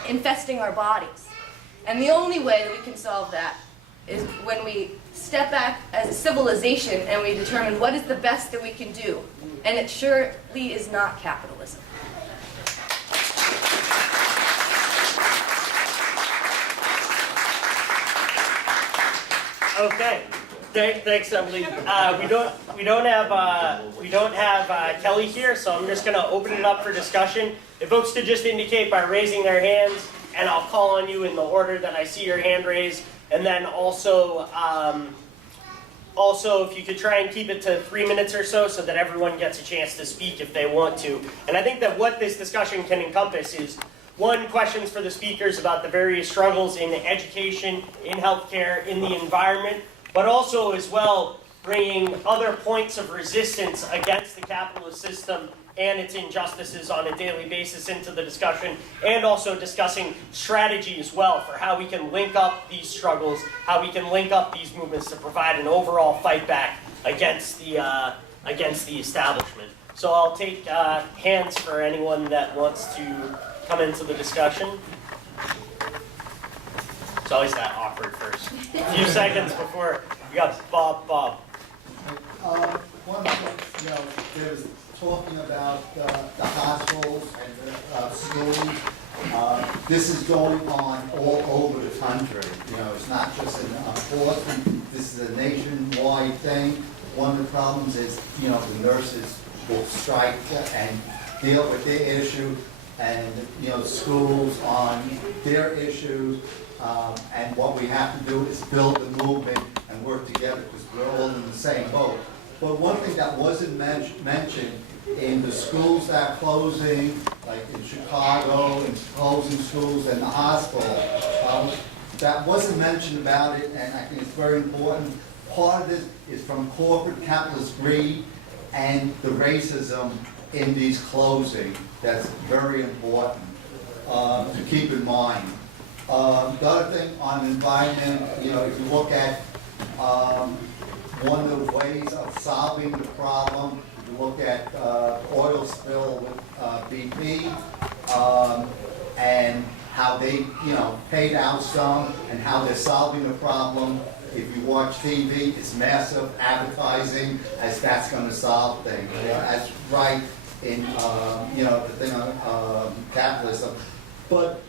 infesting our bodies. And the only way that we can solve that is when we step back as a civilization and we determine what is the best that we can do. And it surely is not capitalism. Okay. Thanks, Emily. We don't have Kelly here, so I'm just going to open it up for discussion. If folks could just indicate by raising their hands, and I'll call on you in the order that I see your hand raised. And then also, also, if you could try and keep it to 3 minutes or so that everyone gets a chance to speak if they want to. And I think that what this discussion can encompass is, one, questions for the speakers about the various struggles in education, in healthcare, in the environment, but also as well bringing other points of resistance against the capitalist system and its injustices on a daily basis into the discussion, and also discussing strategy as well for how we can link up these struggles, how we can link up these movements to provide an overall fight back against the establishment. So I'll take hands for anyone that wants to come into the discussion. It's always that awkward first few seconds before we got Bob. One thing, there's talking about the hospitals and the schools. This is going on all over the country. It's not just in Boston. This is a nationwide thing. One of the problems is, the nurses will strike and deal with their issue, and schools on their issues. And what we have to do is build a movement and work together because we're all in the same boat. But one thing that wasn't mentioned in the schools that are closing, like in Chicago, and closing schools and the hospital, that wasn't mentioned about it, and I think it's very important. Part of this is from corporate capitalist greed and the racism in these closing. That's very important to keep in mind. The other thing on environment, if you look at one of the ways of solving the problem, if you look at oil spill with BP and how they, paid out some and how they're solving the problem. If you watch TV, it's massive advertising as that's going to solve things. That's right in, the thing on capitalism. But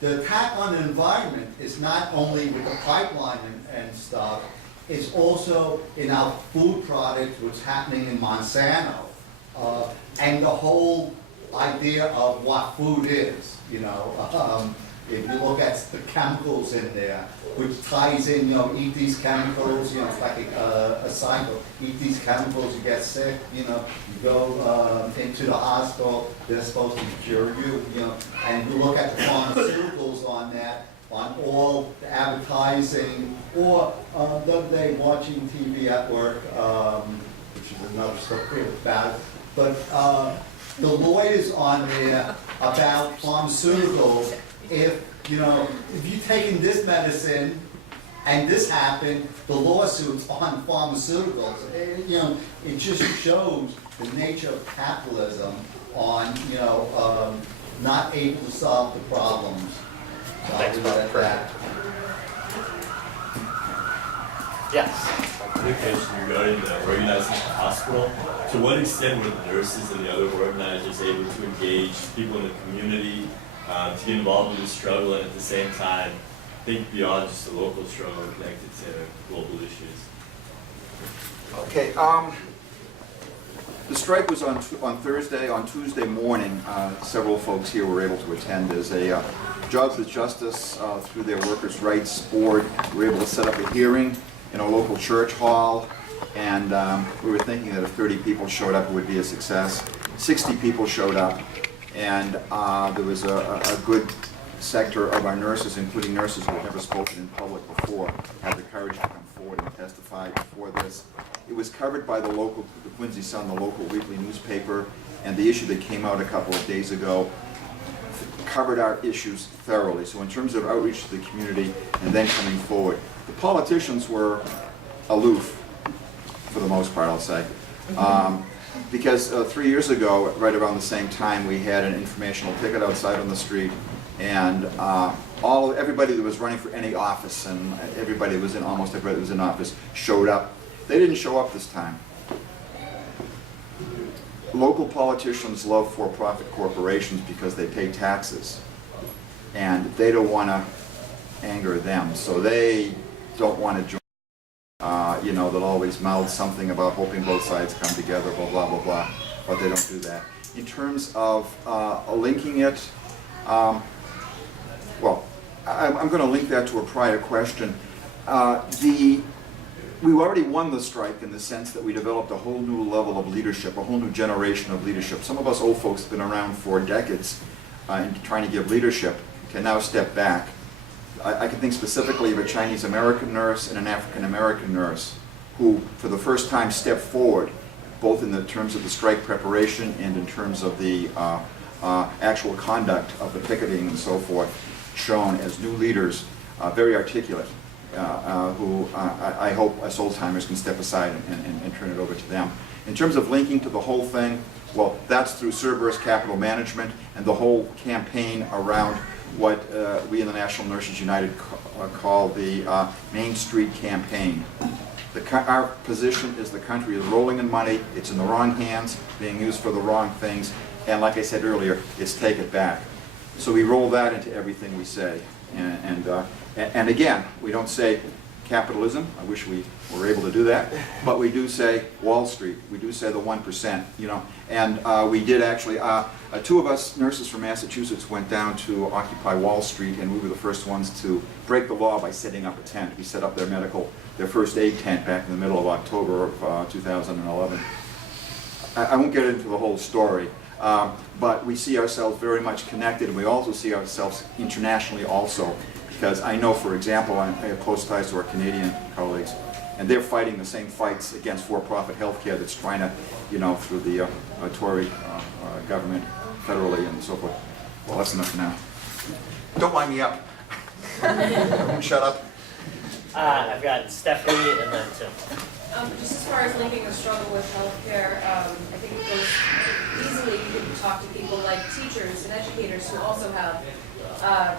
the attack on the environment is not only with the pipeline and stuff, it's also in our food products, what's happening in Monsanto, and the whole idea of what food is, if you look at the chemicals in there, which ties in, eat these chemicals, it's like a cycle. Eat these chemicals, you get sick, you go into the hospital, they're supposed to cure you, and you look at the pharmaceuticals on that, on all the advertising, or the other day watching TV at work, which is another story about it, but the lawyers on there about pharmaceuticals, if you've taken this medicine and this happened, the lawsuits on pharmaceuticals, it just shows the nature of capitalism on, not able to solve the problems. So I'll leave it at that. Yes. Question regarding the organizing of the hospital. To what extent were the nurses and the other organizers able to engage people in the community, to get involved in the struggle, and at the same time think beyond just the local struggle connected to global issues? Okay. The strike was on Thursday. On Tuesday morning, several folks here were able to attend. As a Jobs with Justice, through their Workers' Rights Board, we were able to set up a hearing in a local church hall, and we were thinking that if 30 people showed up, it would be a success. 60 people showed up, and there was a good sector of our nurses, including nurses who had never spoken in public before, had the courage to come forward and testify before this. It was covered by the Quincy Sun, the local weekly newspaper, and the issue that came out a couple of days ago covered our issues thoroughly. So in terms of outreach to the community and then coming forward, the politicians were aloof for the most part, I'll say. Because 3 years ago, right around the same time, we had an informational ticket outside on the street, and everybody that was running for any office, and almost everybody that was in office showed up. They didn't show up this time. Local politicians love for-profit corporations because they pay taxes, and they don't want to anger them, so they don't want to join. They'll always mouth something about hoping both sides come together, blah, blah, blah, blah, but they don't do that. In terms of linking it, well, I'm going to link that to a prior question. The we already won the strike in the sense that we developed a whole new level of leadership, a whole new generation of leadership. Some of us old folks have been around for decades in trying to give leadership, can now step back. I can think specifically of a Chinese American nurse and an African American nurse who, for the first time, stepped forward, both in the terms of the strike preparation and in terms of the actual conduct of the picketing and so forth, shown as new leaders, very articulate, who I hope us old-timers can step aside and turn it over to them. In terms of linking to the whole thing, well, that's through Cerberus Capital Management and the whole campaign around what we in the National Nurses United call the Main Street Campaign. Our position is the country is rolling in money, it's in the wrong hands, being used for the wrong things, and like I said earlier, it's take it back. So we roll that into everything we say. And again, we don't say capitalism, I wish we were able to do that, but we do say Wall Street, we do say the 1%, you know, and we did actually, two of us nurses from Massachusetts went down to occupy Wall Street, and we were the first ones to break the law by setting up a tent. We set up their first aid tent back in the middle of October of 2011. I won't get into the whole story, but we see ourselves very much connected, and we also see ourselves internationally also. Because I know, for example, I have close ties to our Canadian colleagues, and they're fighting the same fights against for-profit healthcare that's trying to, you know, through the Tory government, federally, and so forth. Well, that's enough now. Don't wind me up. Don't shut up. I've got Stephanie and then Tim. Just as far as linking the struggle with healthcare, I think it goes easily. You can talk to people like teachers and educators who also have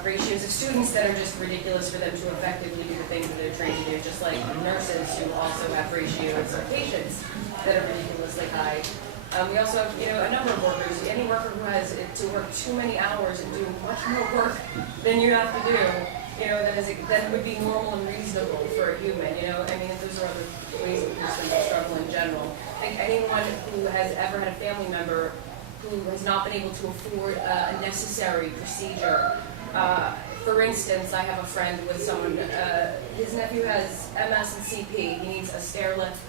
ratios of students that are just ridiculous for them to effectively do the things that they're trained to do, just like nurses who also have ratios of patients that are ridiculously high. We also have, a number of workers. Any worker who has to work too many hours and do much more work than you have to do, that would be normal and reasonable for a human. Those are other ways of personal struggle in general. I think anyone who has ever had a family member who has not been able to afford a necessary procedure. For instance, I have a friend with someone, his nephew has MS and CP, he needs a stair lift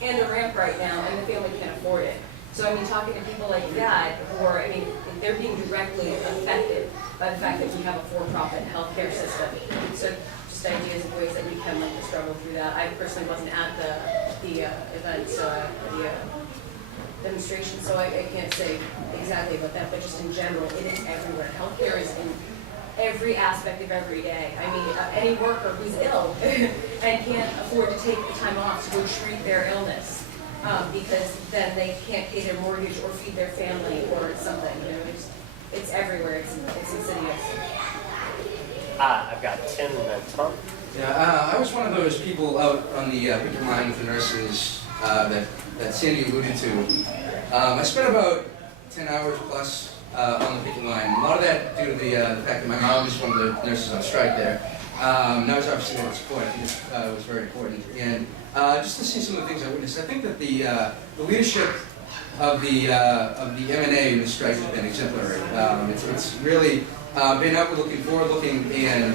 and a ramp right now, and the family can't afford it. So talking to people like that, who are, they're being directly affected by the fact that we have a for-profit healthcare system. So just ideas of ways that we can struggle through that. I personally wasn't at the event, the demonstration, so I can't say exactly about that, but just in general, it is everywhere. Healthcare is in every aspect of every day. Any worker who's ill and can't afford to take the time off to go treat their illness because then they can't pay their mortgage or feed their family or something. It's everywhere. It's insidious. I've got Tim and then Tom. Yeah, I was one of those people out on the picket line with the nurses that Sandy alluded to. I spent about 10 hours plus on the picket line. A lot of that due to the fact that my mom is one of the nurses on strike there. And I was obviously there to support. I think it was very important. And just to see some of the things I witnessed, I think that the leadership of the M&A in the strike has been exemplary. It's really been outward-looking, forward-looking, and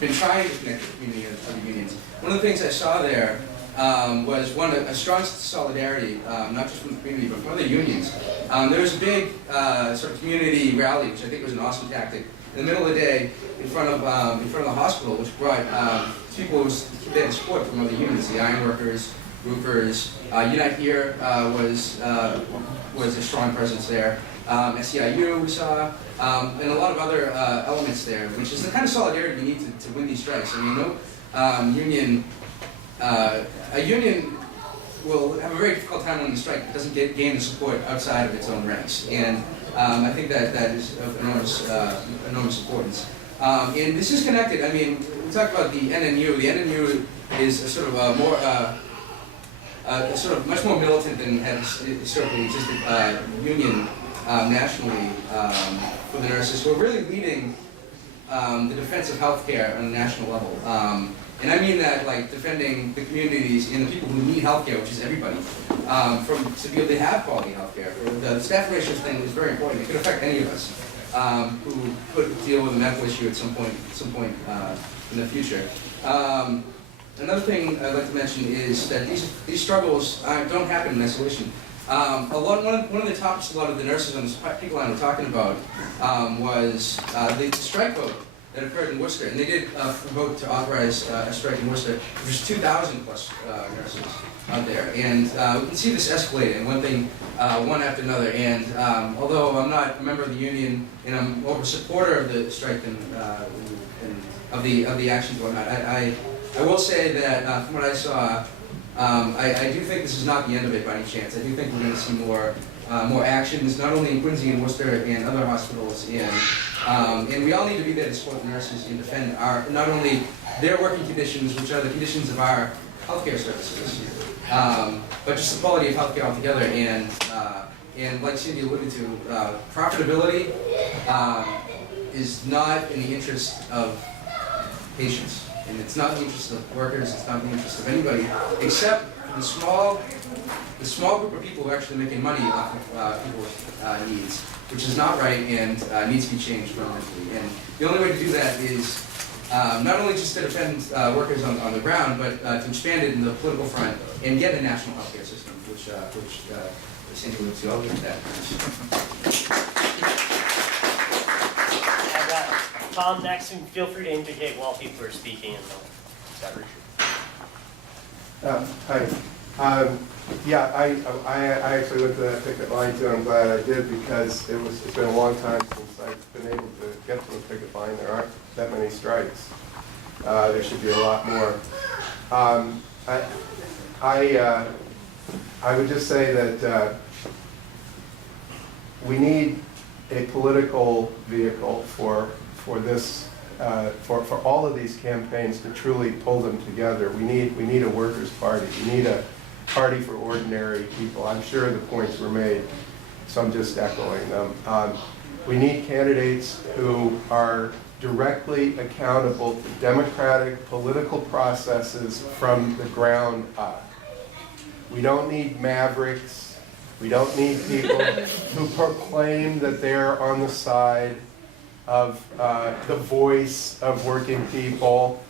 been trying to connect the community of the unions. One of the things I saw there was a strong solidarity, not just from the community, but from other unions. There was a big sort of community rally, which I think was an awesome tactic, in the middle of the day in front of the hospital, which brought people who had support from other unions, the ironworkers, roofers. Unite Here was a strong presence there. SEIU we saw, and a lot of other elements there, which is the kind of solidarity we need to win these strikes. A union will have a very difficult time winning the strike if it doesn't gain the support outside of its own ranks. And I think that is of enormous importance. And this is connected. We talk about the NNU. The NNU is a sort of much more militant than has historically existed union nationally for the nurses, who are really leading the defense of healthcare on a national level. And I mean that, defending the communities and the people who need healthcare, which is everybody, to be able to have quality healthcare. The staff relations thing is very important. It could affect any of us who could deal with a medical issue at some point in the future. Another thing I'd like to mention is that these struggles don't happen in isolation. One of the topics a lot of the nurses on this picket line were talking about was the strike vote that occurred in Worcester, and they did vote to authorize a strike in Worcester. There's 2,000 plus nurses out there, and we can see this escalating, one after another. And although I'm not a member of the union, and I'm more of a supporter of the strike than of the actions and whatnot, I will say that from what I saw, I do think this is not the end of it by any chance. I do think we're going to see more actions, not only in Quincy and Worcester and other hospitals, and we all need to be there to support the nurses and defend not only their working conditions, which are the conditions of our healthcare services, but just the quality of healthcare altogether. And like Cindy alluded to, profitability is not in the interest of patients. And it's not in the interest of workers, it's not in the interest of anybody, except the small group of people who are actually making money off of people's needs, which is not right and needs to be changed fundamentally. And the only way to do that is not only just to defend workers on the ground, but to expand it in the political front and get a national healthcare system, which Cindy alluded to. I'll leave that. Tom, next, and feel free to indicate while people are speaking. And Hi. Yeah, I actually went to that picket line too. I'm glad I did because it's been a long time since I've been able to get to a picket line. There aren't that many strikes. There should be a lot more. I would just say that we need a political vehicle for this, for all of these campaigns to truly pull them together. We need a workers' party. We need a party for ordinary people. I'm sure the points were made, so I'm just echoing them. We need candidates who are directly accountable to democratic political processes from the ground up. We don't need mavericks. We don't need people who proclaim that they're on the side of the voice of working people.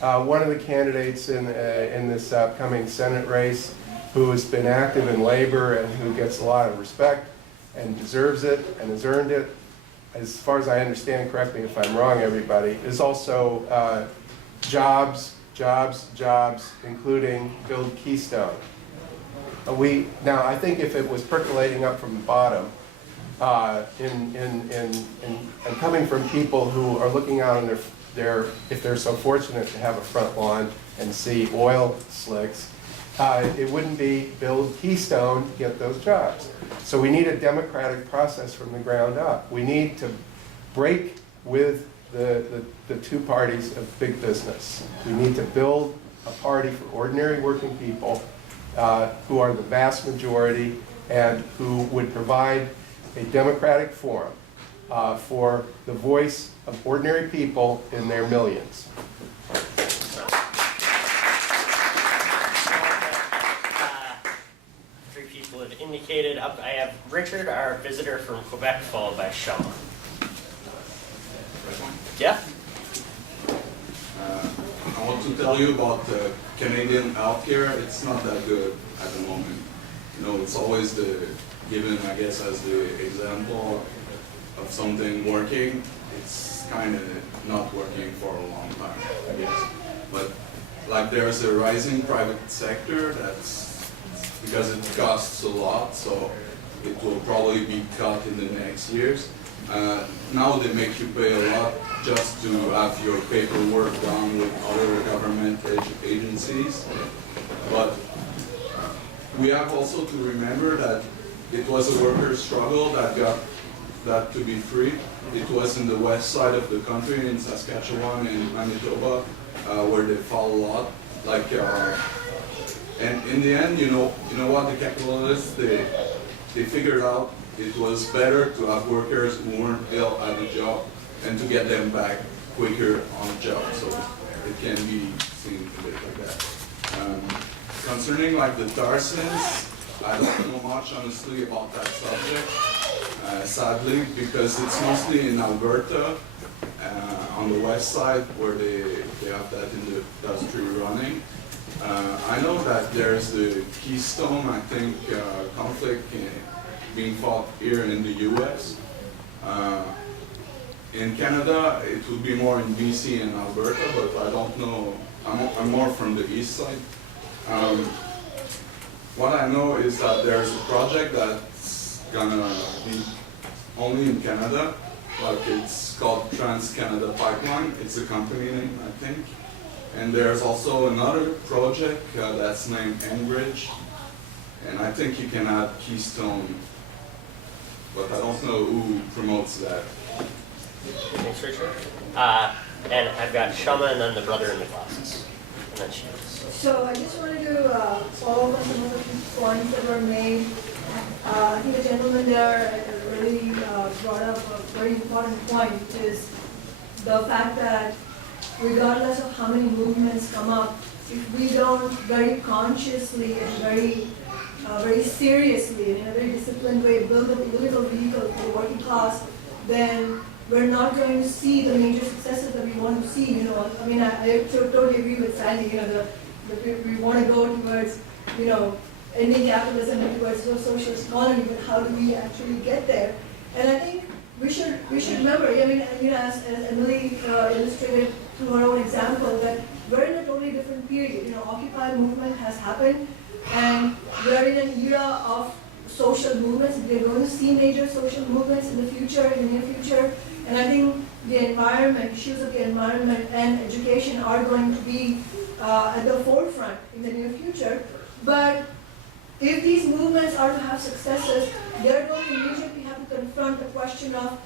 One of the candidates in this upcoming Senate race who has been active in labor and who gets a lot of respect and deserves it and has earned it, as far as I understand, correct me if I'm wrong, everybody, is also jobs, including build Keystone. Now, I think if it was percolating up from the bottom, and coming from people who are looking out on if they're so fortunate to have a front lawn and see oil slicks, it wouldn't be build Keystone, get those jobs. So we need a democratic process from the ground up. We need to break with the two parties of big business. We need to build a party for ordinary working people who are the vast majority and who would provide a democratic forum for the voice of ordinary people in their millions. Three people have indicated. I have Richard, our visitor from Quebec, followed by Sean. Yeah? I want to tell you about Canadian healthcare. It's not that good at the moment. You know, it's always given, I guess, as the example of something working. It's kind of not working for a long time, I guess. But like there's a rising private sector that's because it costs a lot, so it will probably be cut in the next years. Now they make you pay a lot just to have your paperwork done with other government agencies. But we have also to remember that it was a workers' struggle that got that to be free. It was in the west side of the country, in Saskatchewan and Manitoba, where they fought a lot. And in the end, you know what, the capitalists, they figured out it was better to have workers who weren't ill at the job and to get them back quicker on the job. So it can be seen a bit like that. Concerning like the Tarsans, I don't know much honestly about that subject, sadly, because it's mostly in Alberta, on the west side where they have that industry running. I know that there's the Keystone, I think, conflict being fought here in the US. In Canada, it would be more in BC and Alberta, but I don't know. I'm more from the east side. What I know is that there's a project that's gonna be only in Canada, like it's called Trans-Canada Pipeline. It's a company name, I think. And there's also another project that's named Enbridge, and I think you can add Keystone, but I don't know who promotes that. Thanks, Richard. And I've got Shama and then the brother in the glasses. And then she goes. So I just wanted to follow up on some of the points that were made. I think the gentleman there really brought up a very important point, which is the fact that regardless of how many movements come up, if we don't very consciously and very seriously and in a very disciplined way build a political vehicle for the working class, then we're not going to see the major successes that we want to see. I mean, I totally agree with Sandy. We want to go towards, ending capitalism and towards a socialist economy, but how do we actually get there? And I think we should remember. I mean, as Emily illustrated through her own example, that we're in a totally different period. Occupy movement has happened, and we're in an era of social movements. We're going to see major social movements in the near future. And I think the environment, issues of the environment and education are going to be at the forefront in the near future. But if these movements are to have successes, they're going to immediately have to confront the question of,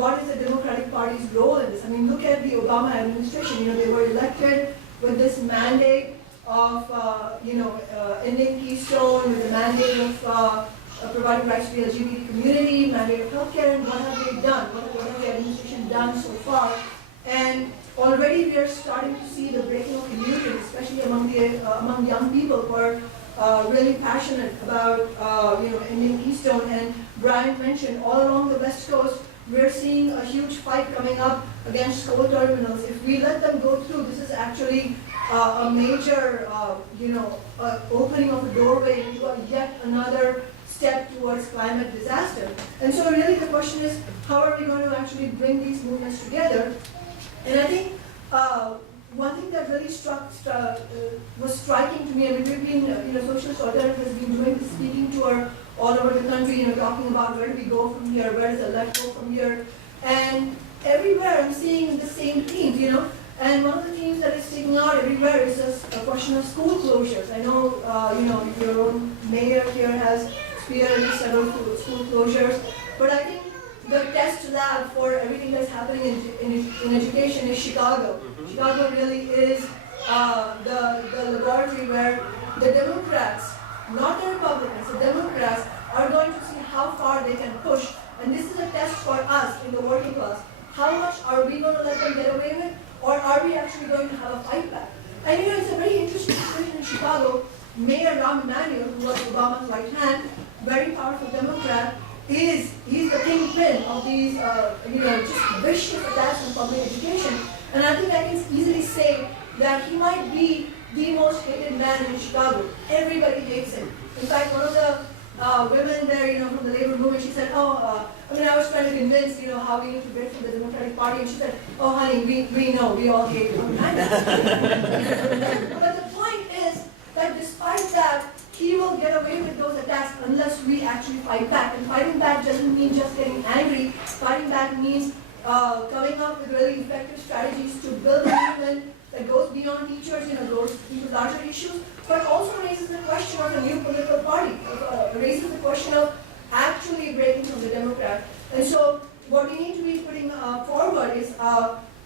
what is the Democratic Party's role in this? I mean, look at the Obama administration. They were elected with this mandate of, ending Keystone, with the mandate of providing rights to the LGBT community, mandate of healthcare, and what have they done? What has the administration done so far? And already we are starting to see the breaking of illusions, especially among young people who are really passionate about ending Keystone. And Brian mentioned all along the West Coast, we're seeing a huge fight coming up against coal terminals. If we let them go through, this is actually a major, opening of a doorway into yet another step towards climate disaster. And so really the question is, how are we going to actually bring these movements together? And I think one thing that really was striking to me, I mean, we've been, Socialist Alternative has been doing this speaking tour all over the country, talking about where do we go from here, where does the left go from here, and everywhere I'm seeing the same themes, and one of the themes that is sticking out everywhere is a question of school closures. I know, your own mayor here has spearheaded several school closures, but I think the test lab for everything that's happening in education is Chicago. Chicago really is the laboratory where the Democrats, not the Republicans, the Democrats are going to see how far they can push. And this is a test for us in the working class. How much are we going to let them get away with, or are we actually going to have a fight back? And it's a very interesting situation in Chicago. Mayor Rahm Emanuel, who was Obama's right hand, very powerful Democrat, he's the kingpin of these, just vicious attacks on public education. And I think I can easily say that he might be the most hated man in Chicago. Everybody hates him. In fact, one of the women there, from the labor movement, she said, I was trying to convince, how we need to get from the Democratic Party, and she said, oh, honey, we know, we all hate him. But the point is that despite that, he will get away with those attacks unless we actually fight back. And fighting back doesn't mean just getting angry. Fighting back means coming up with really effective strategies to build a movement that goes beyond teachers, goes into larger issues, but also raises the question of a new political party, raises the question of actually breaking from the Democrat. And so what we need to be putting forward is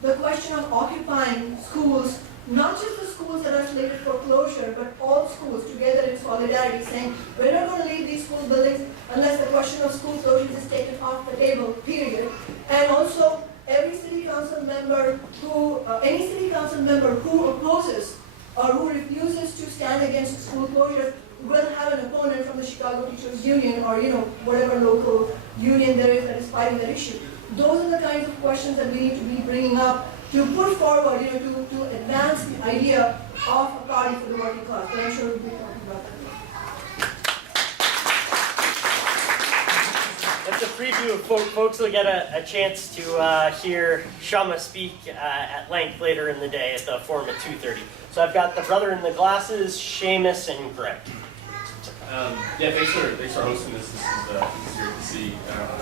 the question of occupying schools, not just the schools that are slated for closure, but all schools together in solidarity, saying we're not going to leave these school buildings unless the question of school closures is taken off the table, period. And also, every city council member any city council member who opposes or who refuses to stand against school closures will have an opponent from the Chicago Teachers Union or whatever local union there is that is fighting that issue. Those are the kinds of questions that we need to be bringing up to put forward, to advance the idea of a party for the working class. But I'm sure we'll be talking about that. That's a preview of folks will get a chance to hear Shama speak at length later in the day at the forum at 2:30. So I've got the brother in the glasses, Seamus, and Greg. Yeah, thanks for hosting this. This is great to see.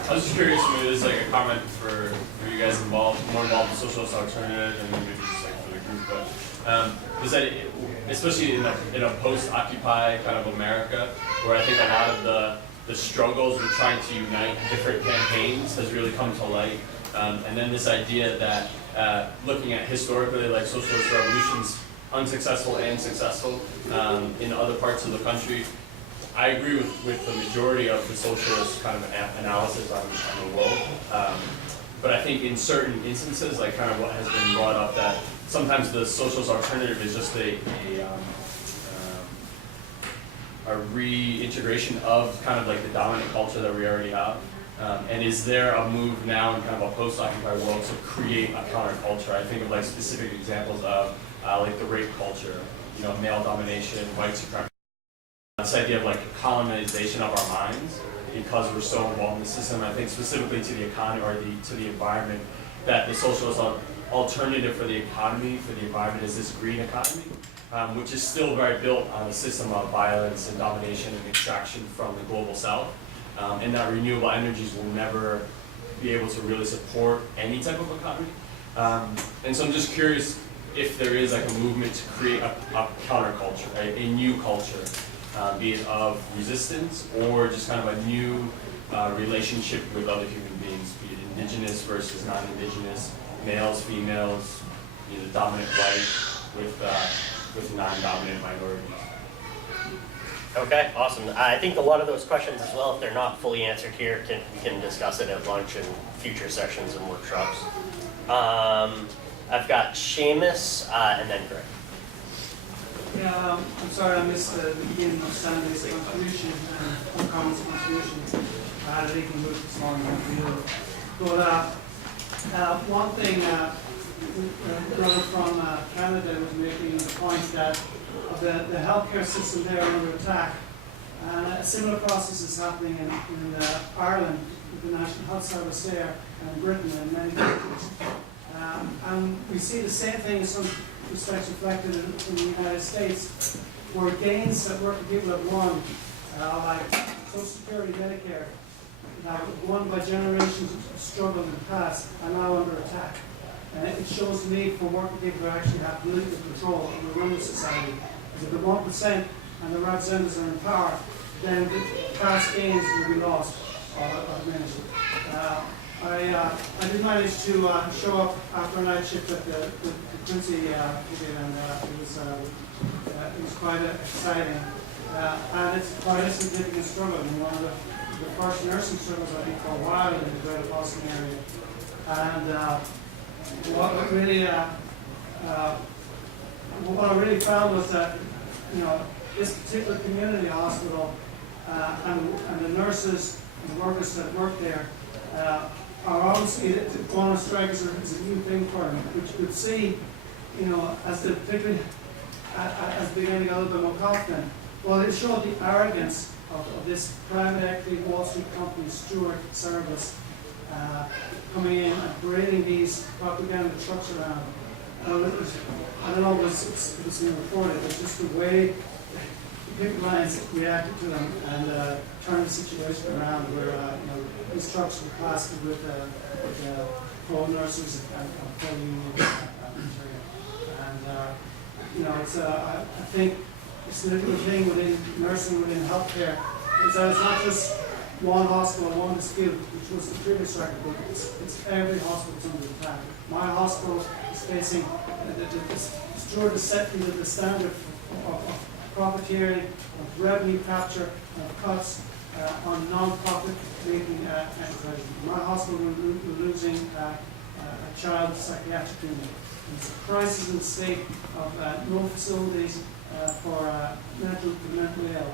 I was just curious, maybe there's like a comment for you guys more involved in socialist alternative, and maybe just like for the group. But was that especially in a post-Occupy kind of America, where I think a lot of the struggles with trying to unite different campaigns has really come to light, and then this idea that looking at historically like socialist revolutions, unsuccessful and successful in other parts of the country. I agree with the majority of the socialist kind of analysis on the world, but I think in certain instances, like kind of what has been brought up, that sometimes the socialist alternative is just a reintegration of kind of like the dominant culture that we already have. And is there a move now in kind of a post-Occupy world to create a counterculture? I think of like specific examples of like the rape culture, male domination, white supremacy. This idea of like colonization of our minds because we're so involved in the system. I think specifically to the economy or to the environment, that the socialist alternative for the economy, for the environment, is this green economy, which is still very built on a system of violence and domination and extraction from the global south, and that renewable energies will never be able to really support any type of economy. And so I'm just curious if there is like a movement to create a counterculture, a new culture, be it of resistance or just kind of a new relationship with other human beings, be it indigenous versus non-indigenous, males, females, dominant white with non-dominant minorities. Okay, awesome. I think a lot of those questions as well, if they're not fully answered here, we can discuss it at lunch and future sessions and workshops. I've got Seamus and then Greg. Yeah, I'm sorry I missed the beginning of Sunday's contribution, Uncommon contribution. I had a leaking book this morning for you. But one thing, the brother from Canada was making the point that the healthcare system there under attack, and a similar process is happening in Ireland with the National Health Service there, and Britain and many countries. And we see the same thing in some respects reflected in the United States, where gains that working people have won, like Social Security, Medicare, that won by generations of struggle in the past, are now under attack. And it shows the need for working people to actually have political control and run the society. If the 1% and the representatives are in power, then the past gains will be lost or diminished. I did manage to show up after a night shift at the Quincy Pavilion, and it was quite exciting. And it's quite a significant struggle, and one of the first nursing struggles I think for a while in the Greater Boston area. And what I really found was that this particular community hospital and the nurses and the workers that work there are obviously going on strike is a new thing for them, which you could see, particularly as beginning out of the Macarthur. Well, it showed the arrogance of this private equity Wall Street company, Stewart Service, coming in and parading these propaganda trucks around. I don't know if it was being reported, but just the way the picket lines reacted to them and turned the situation around, where these trucks were plastered with pro-nurses and pro-union material. And it's I think the significant thing within nursing, within healthcare, is that it's not just one hospital, one dispute, which was the previous record, but it's every hospital that's under attack. My hospital is facing, the steward is setting the standard of profiteering, of revenue capture, of cuts on non-profit making enterprises. My hospital, we're losing a child psychiatric unit. There's a crisis in the state of no facilities for mentally ill.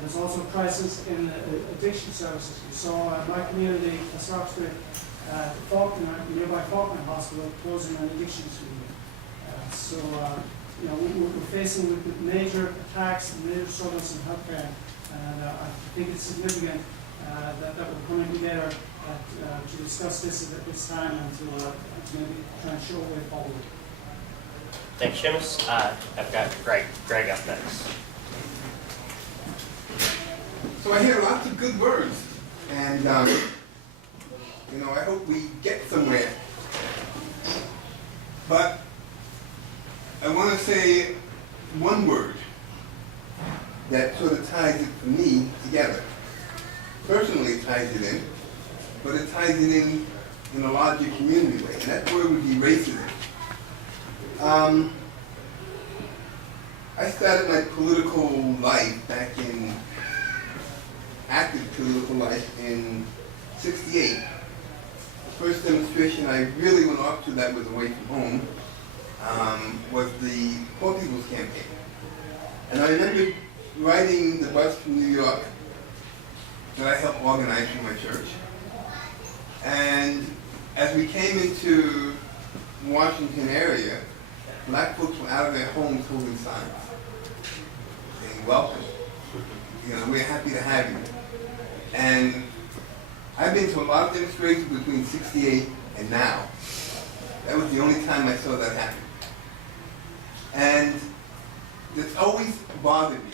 There's also a crisis in addiction services. We saw my community, West Oxford, nearby Faulkner Hospital closing an addiction clinic. We're facing with major attacks and major struggles in healthcare, and I think it's significant that we're coming together to discuss this at this time and to maybe try and show a way forward. Thanks, Seamus. I've got Greg up next. So I hear lots of good words, and I hope we get somewhere. But I want to say one word that sort of ties it for me together. Personally, it ties it in, but it ties it in a larger community way, and that word would be racism. I started my political life back in active political life in '68. The first demonstration I really went off to that was away from home was the Poor People's Campaign. And I remember riding the bus from New York that I helped organize for my church. And as we came into the Washington area, black folks were out of their homes holding signs saying, "Welcome. We're happy to have you." And I've been to a lot of demonstrations between '68 and now. That was the only time I saw that happen. And it's always bothered me,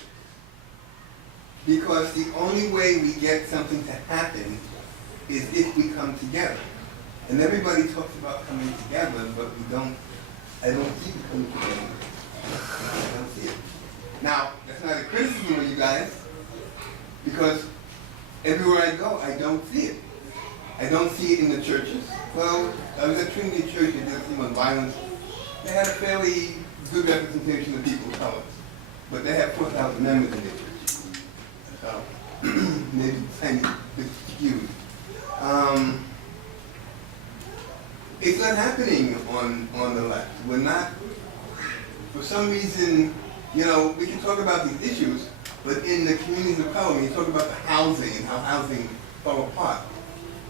because the only way we get something to happen is if we come together. And everybody talks about coming together, but I don't see it coming together. I don't see it. Now, that's not a criticism of you guys, because everywhere I go, I don't see it. I don't see it in the churches. Well, I was at Trinity Church and did a thing on violence. They had a fairly good representation of people of color, but they have 4,000 members in their church. So, maybe tiny bit skewed. It's not happening on the left. We're not, for some reason, we can talk about these issues, but in the communities of color, when you talk about the housing and how housing fell apart,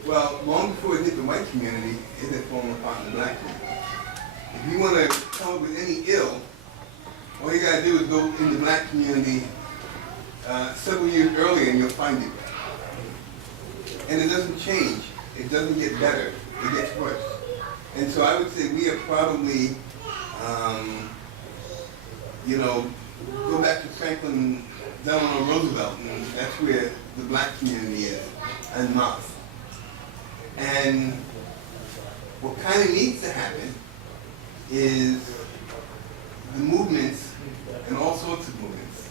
well, long before it hit the white community, it had fallen apart in the black community. If you want to come up with any ill, all you got to do is go in the black community several years earlier and you'll find it. And it doesn't change. It doesn't get better. It gets worse. And so I would say we are probably, go back to Franklin Delano Roosevelt, and that's where the black community is, en masse. And what kind of needs to happen is the movements, and all sorts of movements,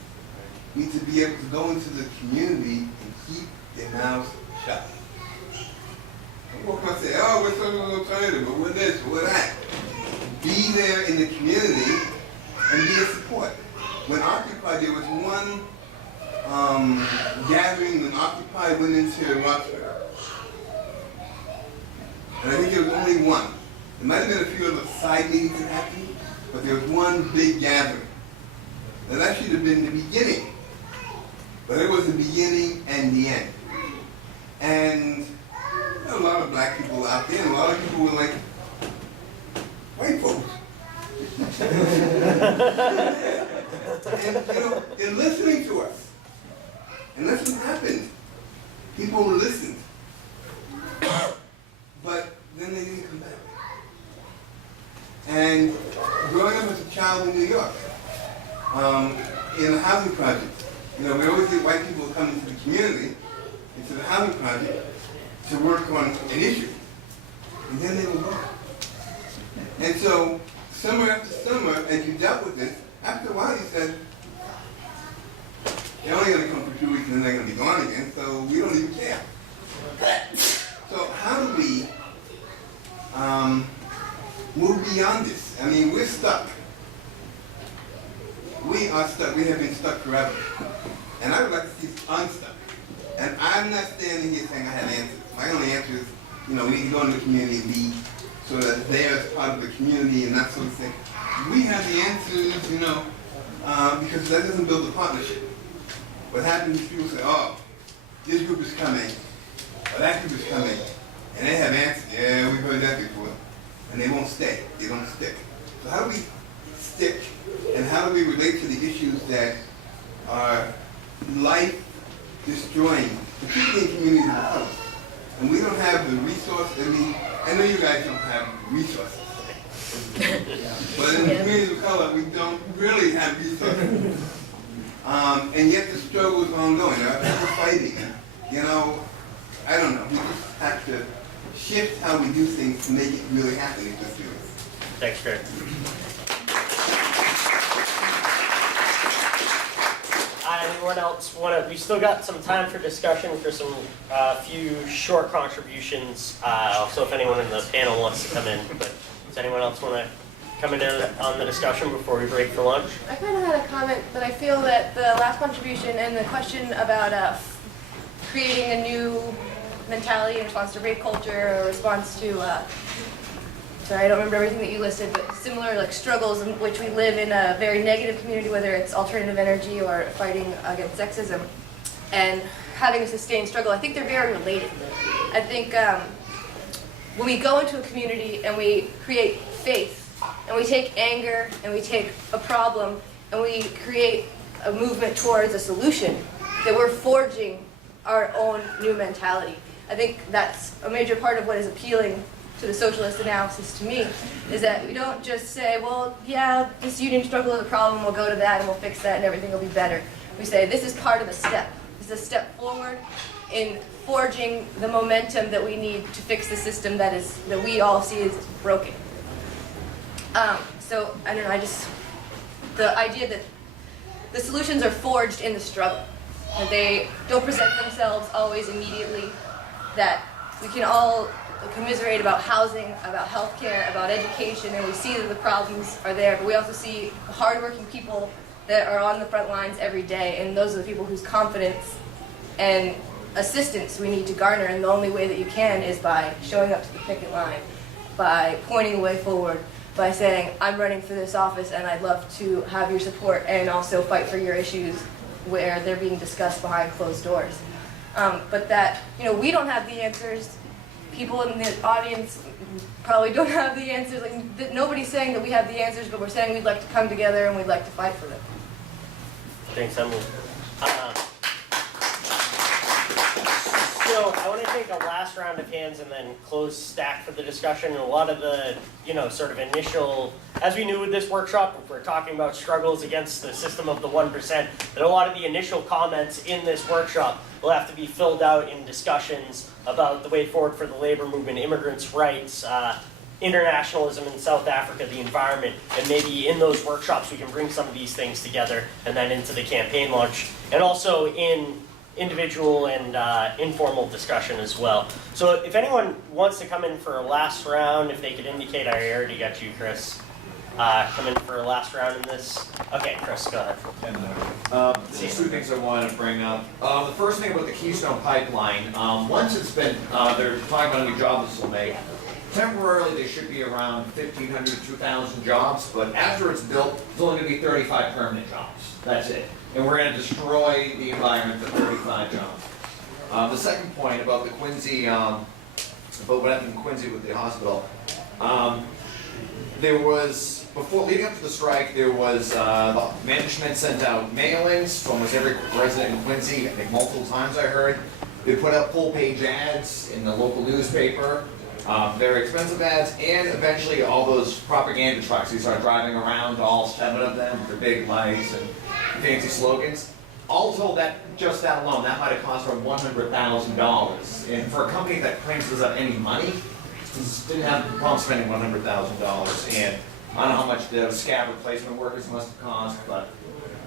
need to be able to go into the community and keep their mouths shut. People can say, "Oh, we're social alternative, but we're this, we're that." Be there in the community and be a support. When Occupy, there was one gathering when Occupy went into Worcester. And I think there was only one. There might have been a few other side meetings that happened, but there was one big gathering. And that should have been the beginning. But it was the beginning and the end. And there were a lot of black people out there, and a lot of people were like, white folks. And they're listening to us. And that's what happened. People listened. But then they didn't come back. And growing up as a child in New York, in a housing project, we always get white people coming into the community, into the housing project, to work on an issue. And then they will go. And so, summer after summer, as you dealt with this, after a while you said, they're only going to come for 2 weeks and then they're going to be gone again, so we don't even care. So how do we move beyond this? I mean, we're stuck. We are stuck. We have been stuck forever. And I would like to see us unstuck. And I'm not standing here saying I have answers. My only answer is, we need to go into the community and be sort of there as part of the community and that sort of thing. We have the answers, because that doesn't build a partnership. What happens is people say, "Oh, this group is coming, or that group is coming, And they have answers. Yeah, we've heard that before. And they won't stay. They don't stick. So how do we stick, and how do we relate to the issues that are life-destroying, particularly in communities of color? And we don't have the resources. I know you guys don't have resources. But in the communities of color, we don't really have resources. And yet the struggle is ongoing. There are people fighting. You know, I don't know. We just have to shift how we do things to make it really happen. It just feels. Thanks, Greg. Anyone else want to? We still got some time for discussion for some few short contributions. Also, if anyone in the panel wants to come in, but does anyone else want to come in on the discussion before we break for lunch? I kind of had a comment that I feel that the last contribution and the question about creating a new mentality in response to rape culture or response to, sorry, I don't remember everything that you listed, but similar like struggles in which we live in a very negative community, whether it's alternative energy or fighting against sexism, and having a sustained struggle. I think they're very related. I think when we go into a community and we create faith, and we take anger and we take a problem and we create a movement towards a solution, that we're forging our own new mentality. I think that's a major part of what is appealing to the socialist analysis to me, is that we don't just say, well, yeah, this union struggle is a problem, we'll go to that and we'll fix that and everything will be better. We say, this is part of a step. This is a step forward in forging the momentum that we need to fix the system that we all see is broken. So, I don't know, the idea that the solutions are forged in the struggle, that they don't present themselves always immediately, that we can all commiserate about housing, about healthcare, about education, and we see that the problems are there, but we also see hardworking people that are on the front lines every day, and those are the people whose confidence and assistance we need to garner, and the only way that you can is by showing up to the picket line, by pointing the way forward, by saying, I'm running for this office and I'd love to have your support and also fight for your issues where they're being discussed behind closed doors. But that, we don't have the answers. People in the audience probably don't have the answers. Like, nobody's saying that we have the answers, but we're saying we'd like to come together and we'd like to fight for them. Thanks, Emily. So I want to take a last round of hands and then close stack for the discussion. And a lot of the, sort of initial, as we knew with this workshop, if we're talking about struggles against the system of the 1%, that a lot of the initial comments in this workshop will have to be filled out in discussions about the way forward for the labor movement, immigrants' rights, internationalism in South Africa, the environment, and maybe in those workshops we can bring some of these things together and then into the campaign launch, and also in individual and informal discussion as well. So if anyone wants to come in for a last round, if they could indicate, I already got you, Chris. Come in for a last round in this. Okay, Chris, go ahead. There's two things I wanted to bring up. The first thing about the Keystone Pipeline, once it's been, they're talking about how many jobs this will make. Temporarily, there should be around 1,500 to 2,000 jobs, but after it's built, it's only going to be 35 permanent jobs. That's it. And we're going to destroy the environment for 35 jobs. The second point about the Quincy, about what happened in Quincy with the hospital, there was, before leading up to the strike, there was, the management sent out mailings to almost every resident in Quincy, I think multiple times I heard. They put up full-page ads in the local newspaper, very expensive ads, and eventually all those propaganda trucks, they started driving around, all 7 of them, with their big lights and fancy slogans. All told, that just that alone, that might have cost around $100,000. And for a company that claims it doesn't have any money, didn't have a problem spending $100,000. And I don't know how much the scab replacement workers must have cost, but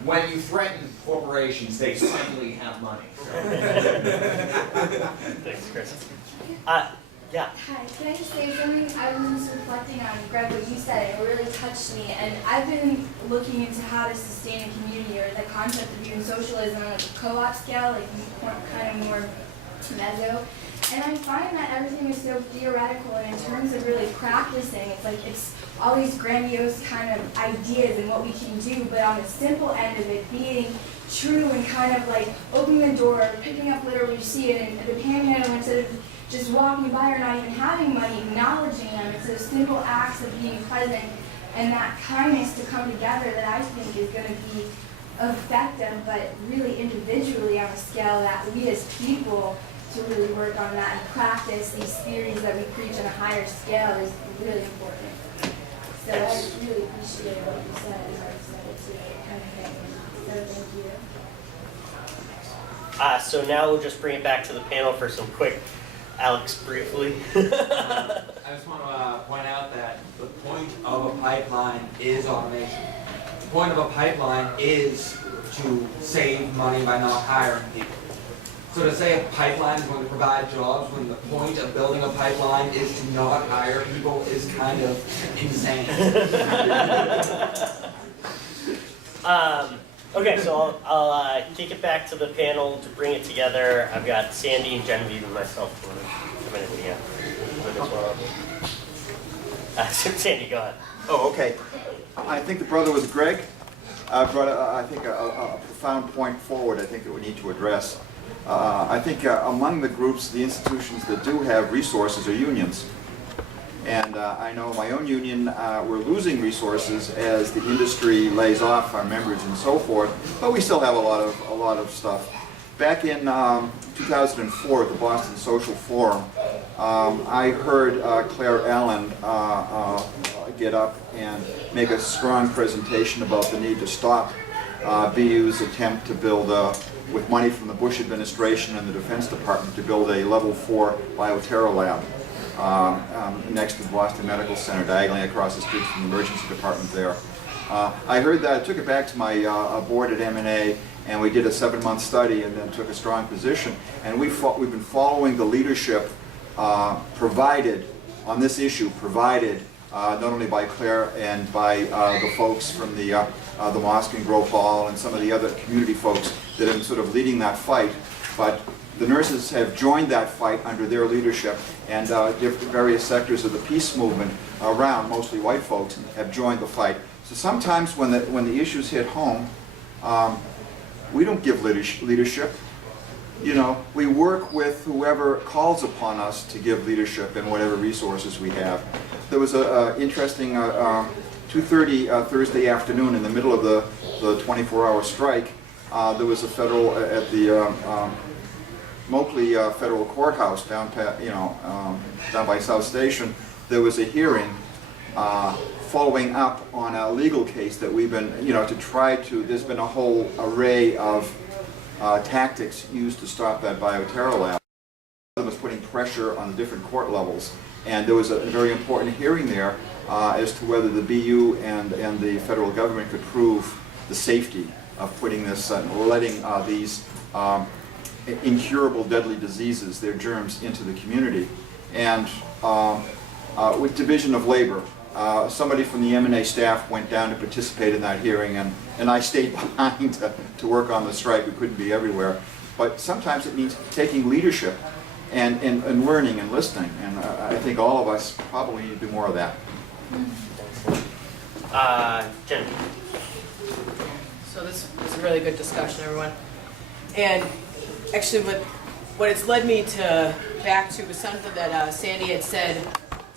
when you threaten corporations, they suddenly have money. Thanks, Chris. Yeah. Hi, can I just say something? I was just reflecting on, Greg, what you said, and it really touched me. And I've been looking into how to sustain a community, or the concept of even socialism on a co-op scale, like kind of more mezzo. And I find that everything is so theoretical, and in terms of really practicing, it's like it's all these grandiose kind of ideas and what we can do, but on the simple end of it, being true and kind of like opening the door, picking up litter when you see it, and the panhandle instead of just walking by or not even having money, acknowledging them. It's those simple acts of being present and that kindness to come together that I think is going to be effective, but really individually on a scale that we as people to really work on that and practice these theories that we preach on a higher scale is really important. So I really appreciate what you said and I said it too, kind of thing. So thank you. So now we'll just bring it back to the panel for some quick, Alex, briefly. I just want to point out that the point of a pipeline is automation. The point of a pipeline is to save money by not hiring people. So to say a pipeline is going to provide jobs when the point of building a pipeline is to not hire people is kind of insane. Okay, so I'll kick it back to the panel to bring it together. I've got Sandy and Genevieve and myself for a minute again. Sandy, go ahead. Oh, okay. I think the brother was Greg. Brought, I think, a profound point forward I think that we need to address. I think among the groups, the institutions that do have resources are unions. And I know my own union, we're losing resources as the industry lays off our members and so forth, but we still have a lot of stuff. Back in 2004 at the Boston Social Forum, I heard Claire Allen get up and make a strong presentation about the need to stop BU's attempt to build, with money from the Bush administration and the Defense Department, to build a level 4 bioterror lab next to the Boston Medical Center, diagonally across the street from the emergency department there. I heard that, I took it back to my board at M&A, and we did a 7-month study and then took a strong position. And we've been following the leadership provided on this issue, provided not only by Claire and by the folks from the Mosque and Grove Hall and some of the other community folks that have been sort of leading that fight, but the nurses have joined that fight under their leadership, and various sectors of the peace movement around, mostly white folks, have joined the fight. So sometimes when the issues hit home, we don't give leadership. You know, we work with whoever calls upon us to give leadership and whatever resources we have. There was an interesting 2:30 Thursday afternoon in the middle of the 24-hour strike. There was a federal at the Moakley Federal Courthouse down by South Station. There was a hearing following up on a legal case that we've been, to try to. There's been a whole array of tactics used to stop that bioterror lab. It was putting pressure on the different court levels, and there was a very important hearing there as to whether the BU and the federal government could prove the safety of putting this, letting these incurable deadly diseases, their germs, into the community. And with division of labor, somebody from the M&A staff went down to participate in that hearing, and I stayed behind to work on the strike. We couldn't be everywhere. But sometimes it means taking leadership and learning and listening, and I think all of us probably need to do more of that. Jen. So this was a really good discussion, everyone. And actually what it's led me back to was something that Sandy had said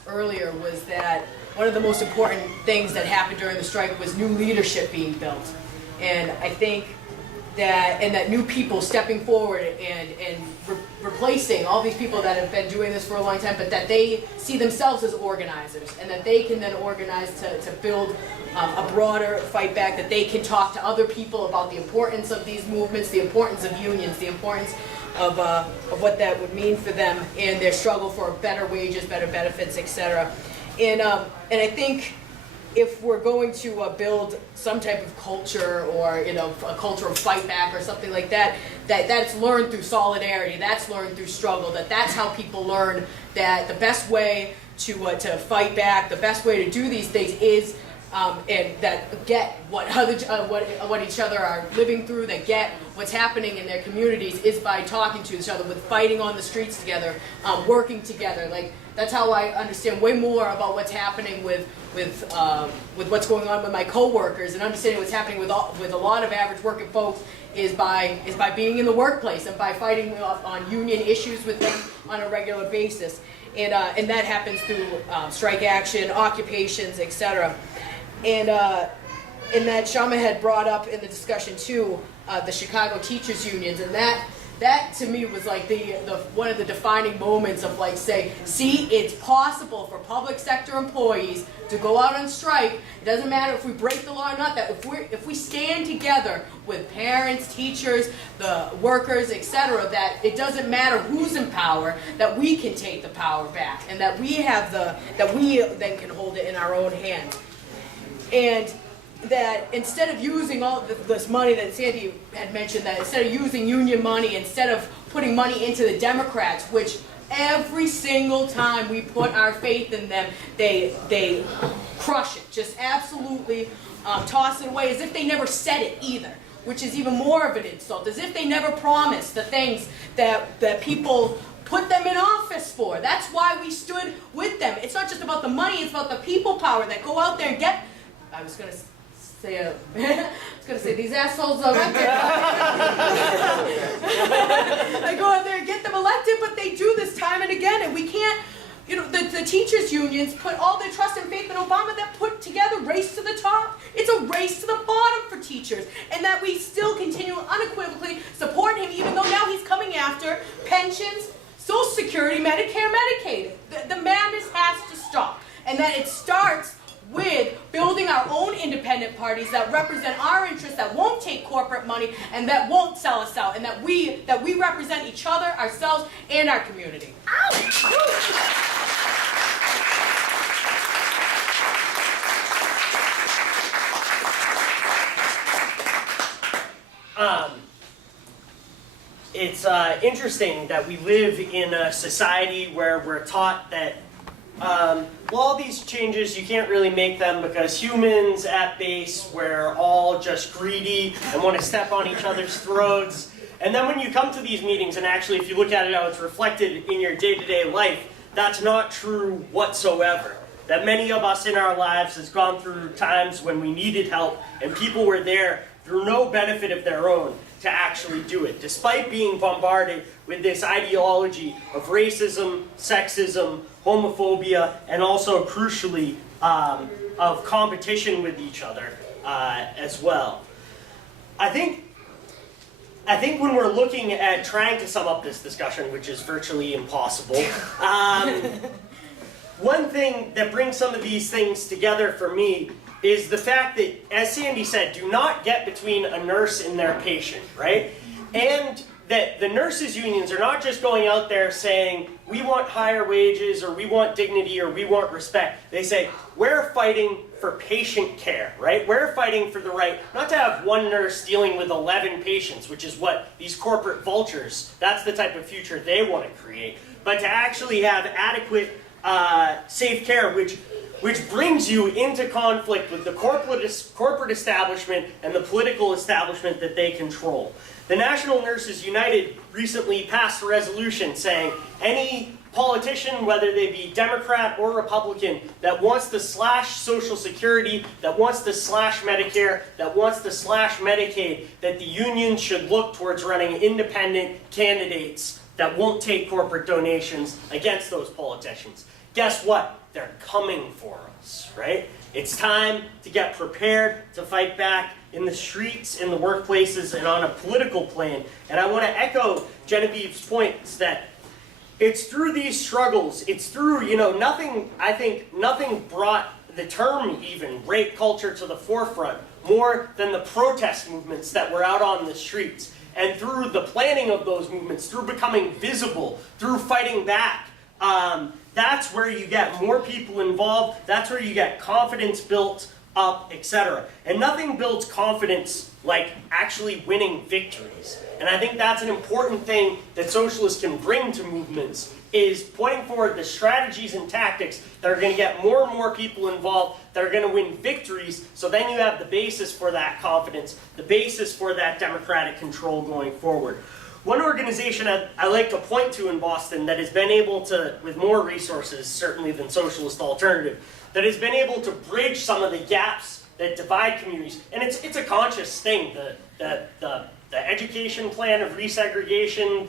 earlier, was that one of the most important things that happened during the strike was new leadership being built. And I think that new people stepping forward and replacing all these people that have been doing this for a long time, but that they see themselves as organizers, and that they can then organize to build a broader fight back, that they can talk to other people about the importance of these movements, the importance of unions, the importance of what that would mean for them in their struggle for better wages, better benefits, etc. And I think if we're going to build some type of culture, or a culture of fight back or something like that, that's learned through solidarity, that's learned through struggle, that's how people learn that the best way to fight back, the best way to do these things is and that get what each other are living through, that get what's happening in their communities, is by talking to each other, with fighting on the streets together, working together. Like That's how I understand way more about what's happening with what's going on with my coworkers, and understanding what's happening with a lot of average working folks is by being in the workplace and by fighting on union issues with them on a regular basis, and that happens through strike action, occupations, etc. And that Shama had brought up in the discussion too, the Chicago teachers unions, and that to me was like the one of the defining moments of like say, see, it's possible for public sector employees to go out on strike. It doesn't matter if we break the law or not. That if we stand together with parents, teachers, the workers, etc., that it doesn't matter who's in power, that we can take the power back, and that we then can hold it in our own hands. And that instead of using all this money that Sandy had mentioned, that instead of using union money, instead of putting money into the Democrats, which every single time we put our faith in them, they crush it, just absolutely toss it away as if they never said it either, which is even more of an insult, as if they never promised the things that people put them in office for. That's why we stood with them. It's not just about the money, it's about the people power that go out there and get, I was going to say these assholes elected. They go out there and get them elected, but they do this time and again, and we can't, the teachers unions put all their trust and faith in Obama, that put together Race to the Top. It's a race to the bottom for teachers, and that we still continue unequivocally support him, even though now he's coming after pensions, Social Security, Medicare, Medicaid. The madness has to stop, and that it starts with building our own independent parties that represent our interests, that won't take corporate money, and that won't sell us out, and that we represent each other, ourselves, and our community. It's interesting that we live in a society where we're taught that all these changes, you can't really make them because humans at base, we're all just greedy and want to step on each other's throats. And then when you come to these meetings, and actually if you look at it how it's reflected in your day-to-day life, that's not true whatsoever. That many of us in our lives has gone through times when we needed help, and people were there through no benefit of their own to actually do it, despite being bombarded with this ideology of racism, sexism, homophobia, and also, crucially, of competition with each other as well. I think when we're looking at trying to sum up this discussion, which is virtually impossible, one thing that brings some of these things together for me is the fact that, as Sandy said, do not get between a nurse and their patient, right? And that the nurses' unions are not just going out there saying, we want higher wages, or we want dignity, or we want respect. They say, we're fighting for patient care, right? We're fighting for the right, not to have one nurse dealing with 11 patients, which is what these corporate vultures, that's the type of future they want to create, but to actually have adequate, safe care, which brings you into conflict with the corporate establishment and the political establishment that they control. The National Nurses United recently passed a resolution saying any politician, whether they be Democrat or Republican, that wants to slash Social Security, that wants to slash Medicare, that wants to slash Medicaid, that the union should look towards running independent candidates that won't take corporate donations against those politicians. Guess what? They're coming for us, right? It's time to get prepared to fight back in the streets, in the workplaces, and on a political plane. And I want to echo Genevieve's points that it's through these struggles, it's through, nothing brought the term even rape culture to the forefront more than the protest movements that were out on the streets. And through the planning of those movements, through becoming visible, through fighting back, that's where you get more people involved, that's where you get confidence built up, etc. And nothing builds confidence like actually winning victories. And I think that's an important thing that socialists can bring to movements, is pointing forward the strategies and tactics that are going to get more and more people involved, that are going to win victories, so then you have the basis for that confidence, the basis for that democratic control going forward. One organization I like to point to in Boston that has been able to, with more resources certainly than Socialist Alternative, that has been able to bridge some of the gaps that divide communities. And it's a conscious thing. The education plan of resegregation,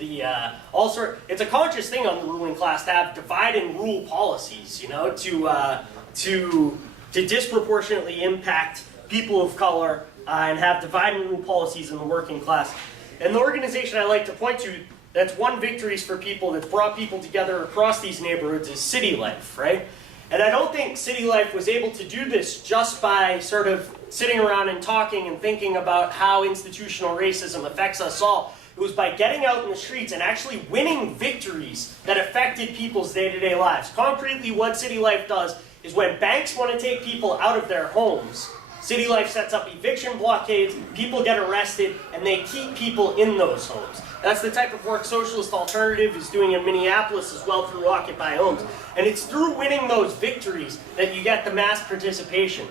it's a conscious thing on the ruling class to have divide and rule policies, you know, to disproportionately impact people of color and have divide and rule policies in the working class. And the organization I like to point to that's won victories for people, that's brought people together across these neighborhoods is City Life, right? And I don't think City Life was able to do this just by sort of sitting around and talking and thinking about how institutional racism affects us all. It was by getting out in the streets and actually winning victories that affected people's day-to-day lives. Concretely, what City Life does is when banks want to take people out of their homes, City Life sets up eviction blockades, people get arrested, and they keep people in those homes. That's the type of work Socialist Alternative is doing in Minneapolis as well through Occupy Homes. And it's through winning those victories that you get the mass participation.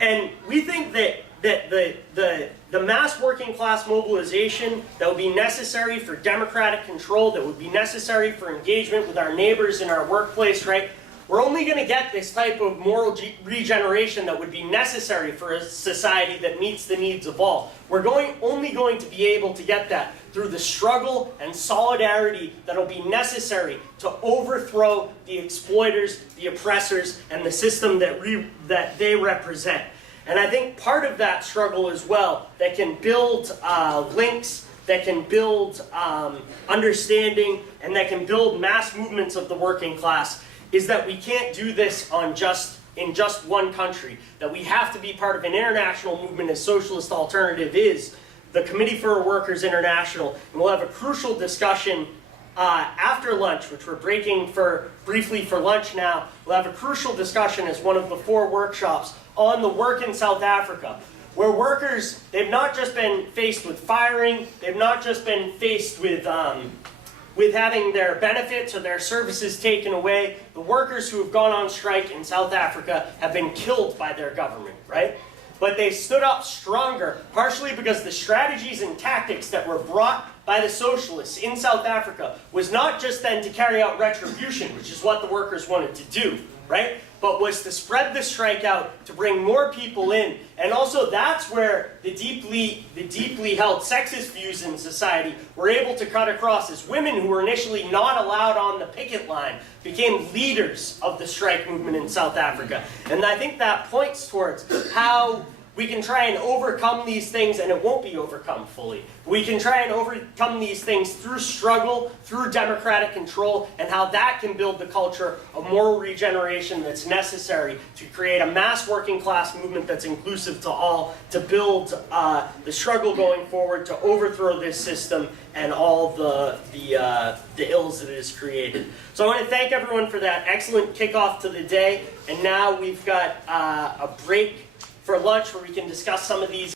And we think that the mass working class mobilization that would be necessary for democratic control, that would be necessary for engagement with our neighbors in our workplace, right? We're only going to get this type of moral regeneration that would be necessary for a society that meets the needs of all. We're only going to be able to get that through the struggle and solidarity that will be necessary to overthrow the exploiters, the oppressors, and the system that they represent. And I think part of that struggle as well that can build links, that can build understanding, and that can build mass movements of the working class is that we can't do this in just one country, that we have to be part of an international movement as Socialist Alternative is, the Committee for Workers International, and we'll have a crucial discussion after lunch, which we're breaking briefly for lunch now. We'll have a crucial discussion as one of the 4 workshops on the work in South Africa, where workers, they've not just been faced with firing, they've not just been faced with having their benefits or their services taken away. The workers who have gone on strike in South Africa have been killed by their government, right? But they stood up stronger, partially because the strategies and tactics that were brought by the socialists in South Africa was not just then to carry out retribution, which is what the workers wanted to do, right? But was to spread the strike out, to bring more people in. And also that's where the deeply held sexist views in society were able to cut across, as women who were initially not allowed on the picket line became leaders of the strike movement in South Africa. And I think that points towards how we can try and overcome these things, and it won't be overcome fully. We can try and overcome these things through struggle, through democratic control, and how that can build the culture of moral regeneration that's necessary to create a mass working class movement that's inclusive to all, to build the struggle going forward, to overthrow this system and all the ills that it has created. So I want to thank everyone for that excellent kickoff to the day, and now we've got a break for lunch where we can discuss some of these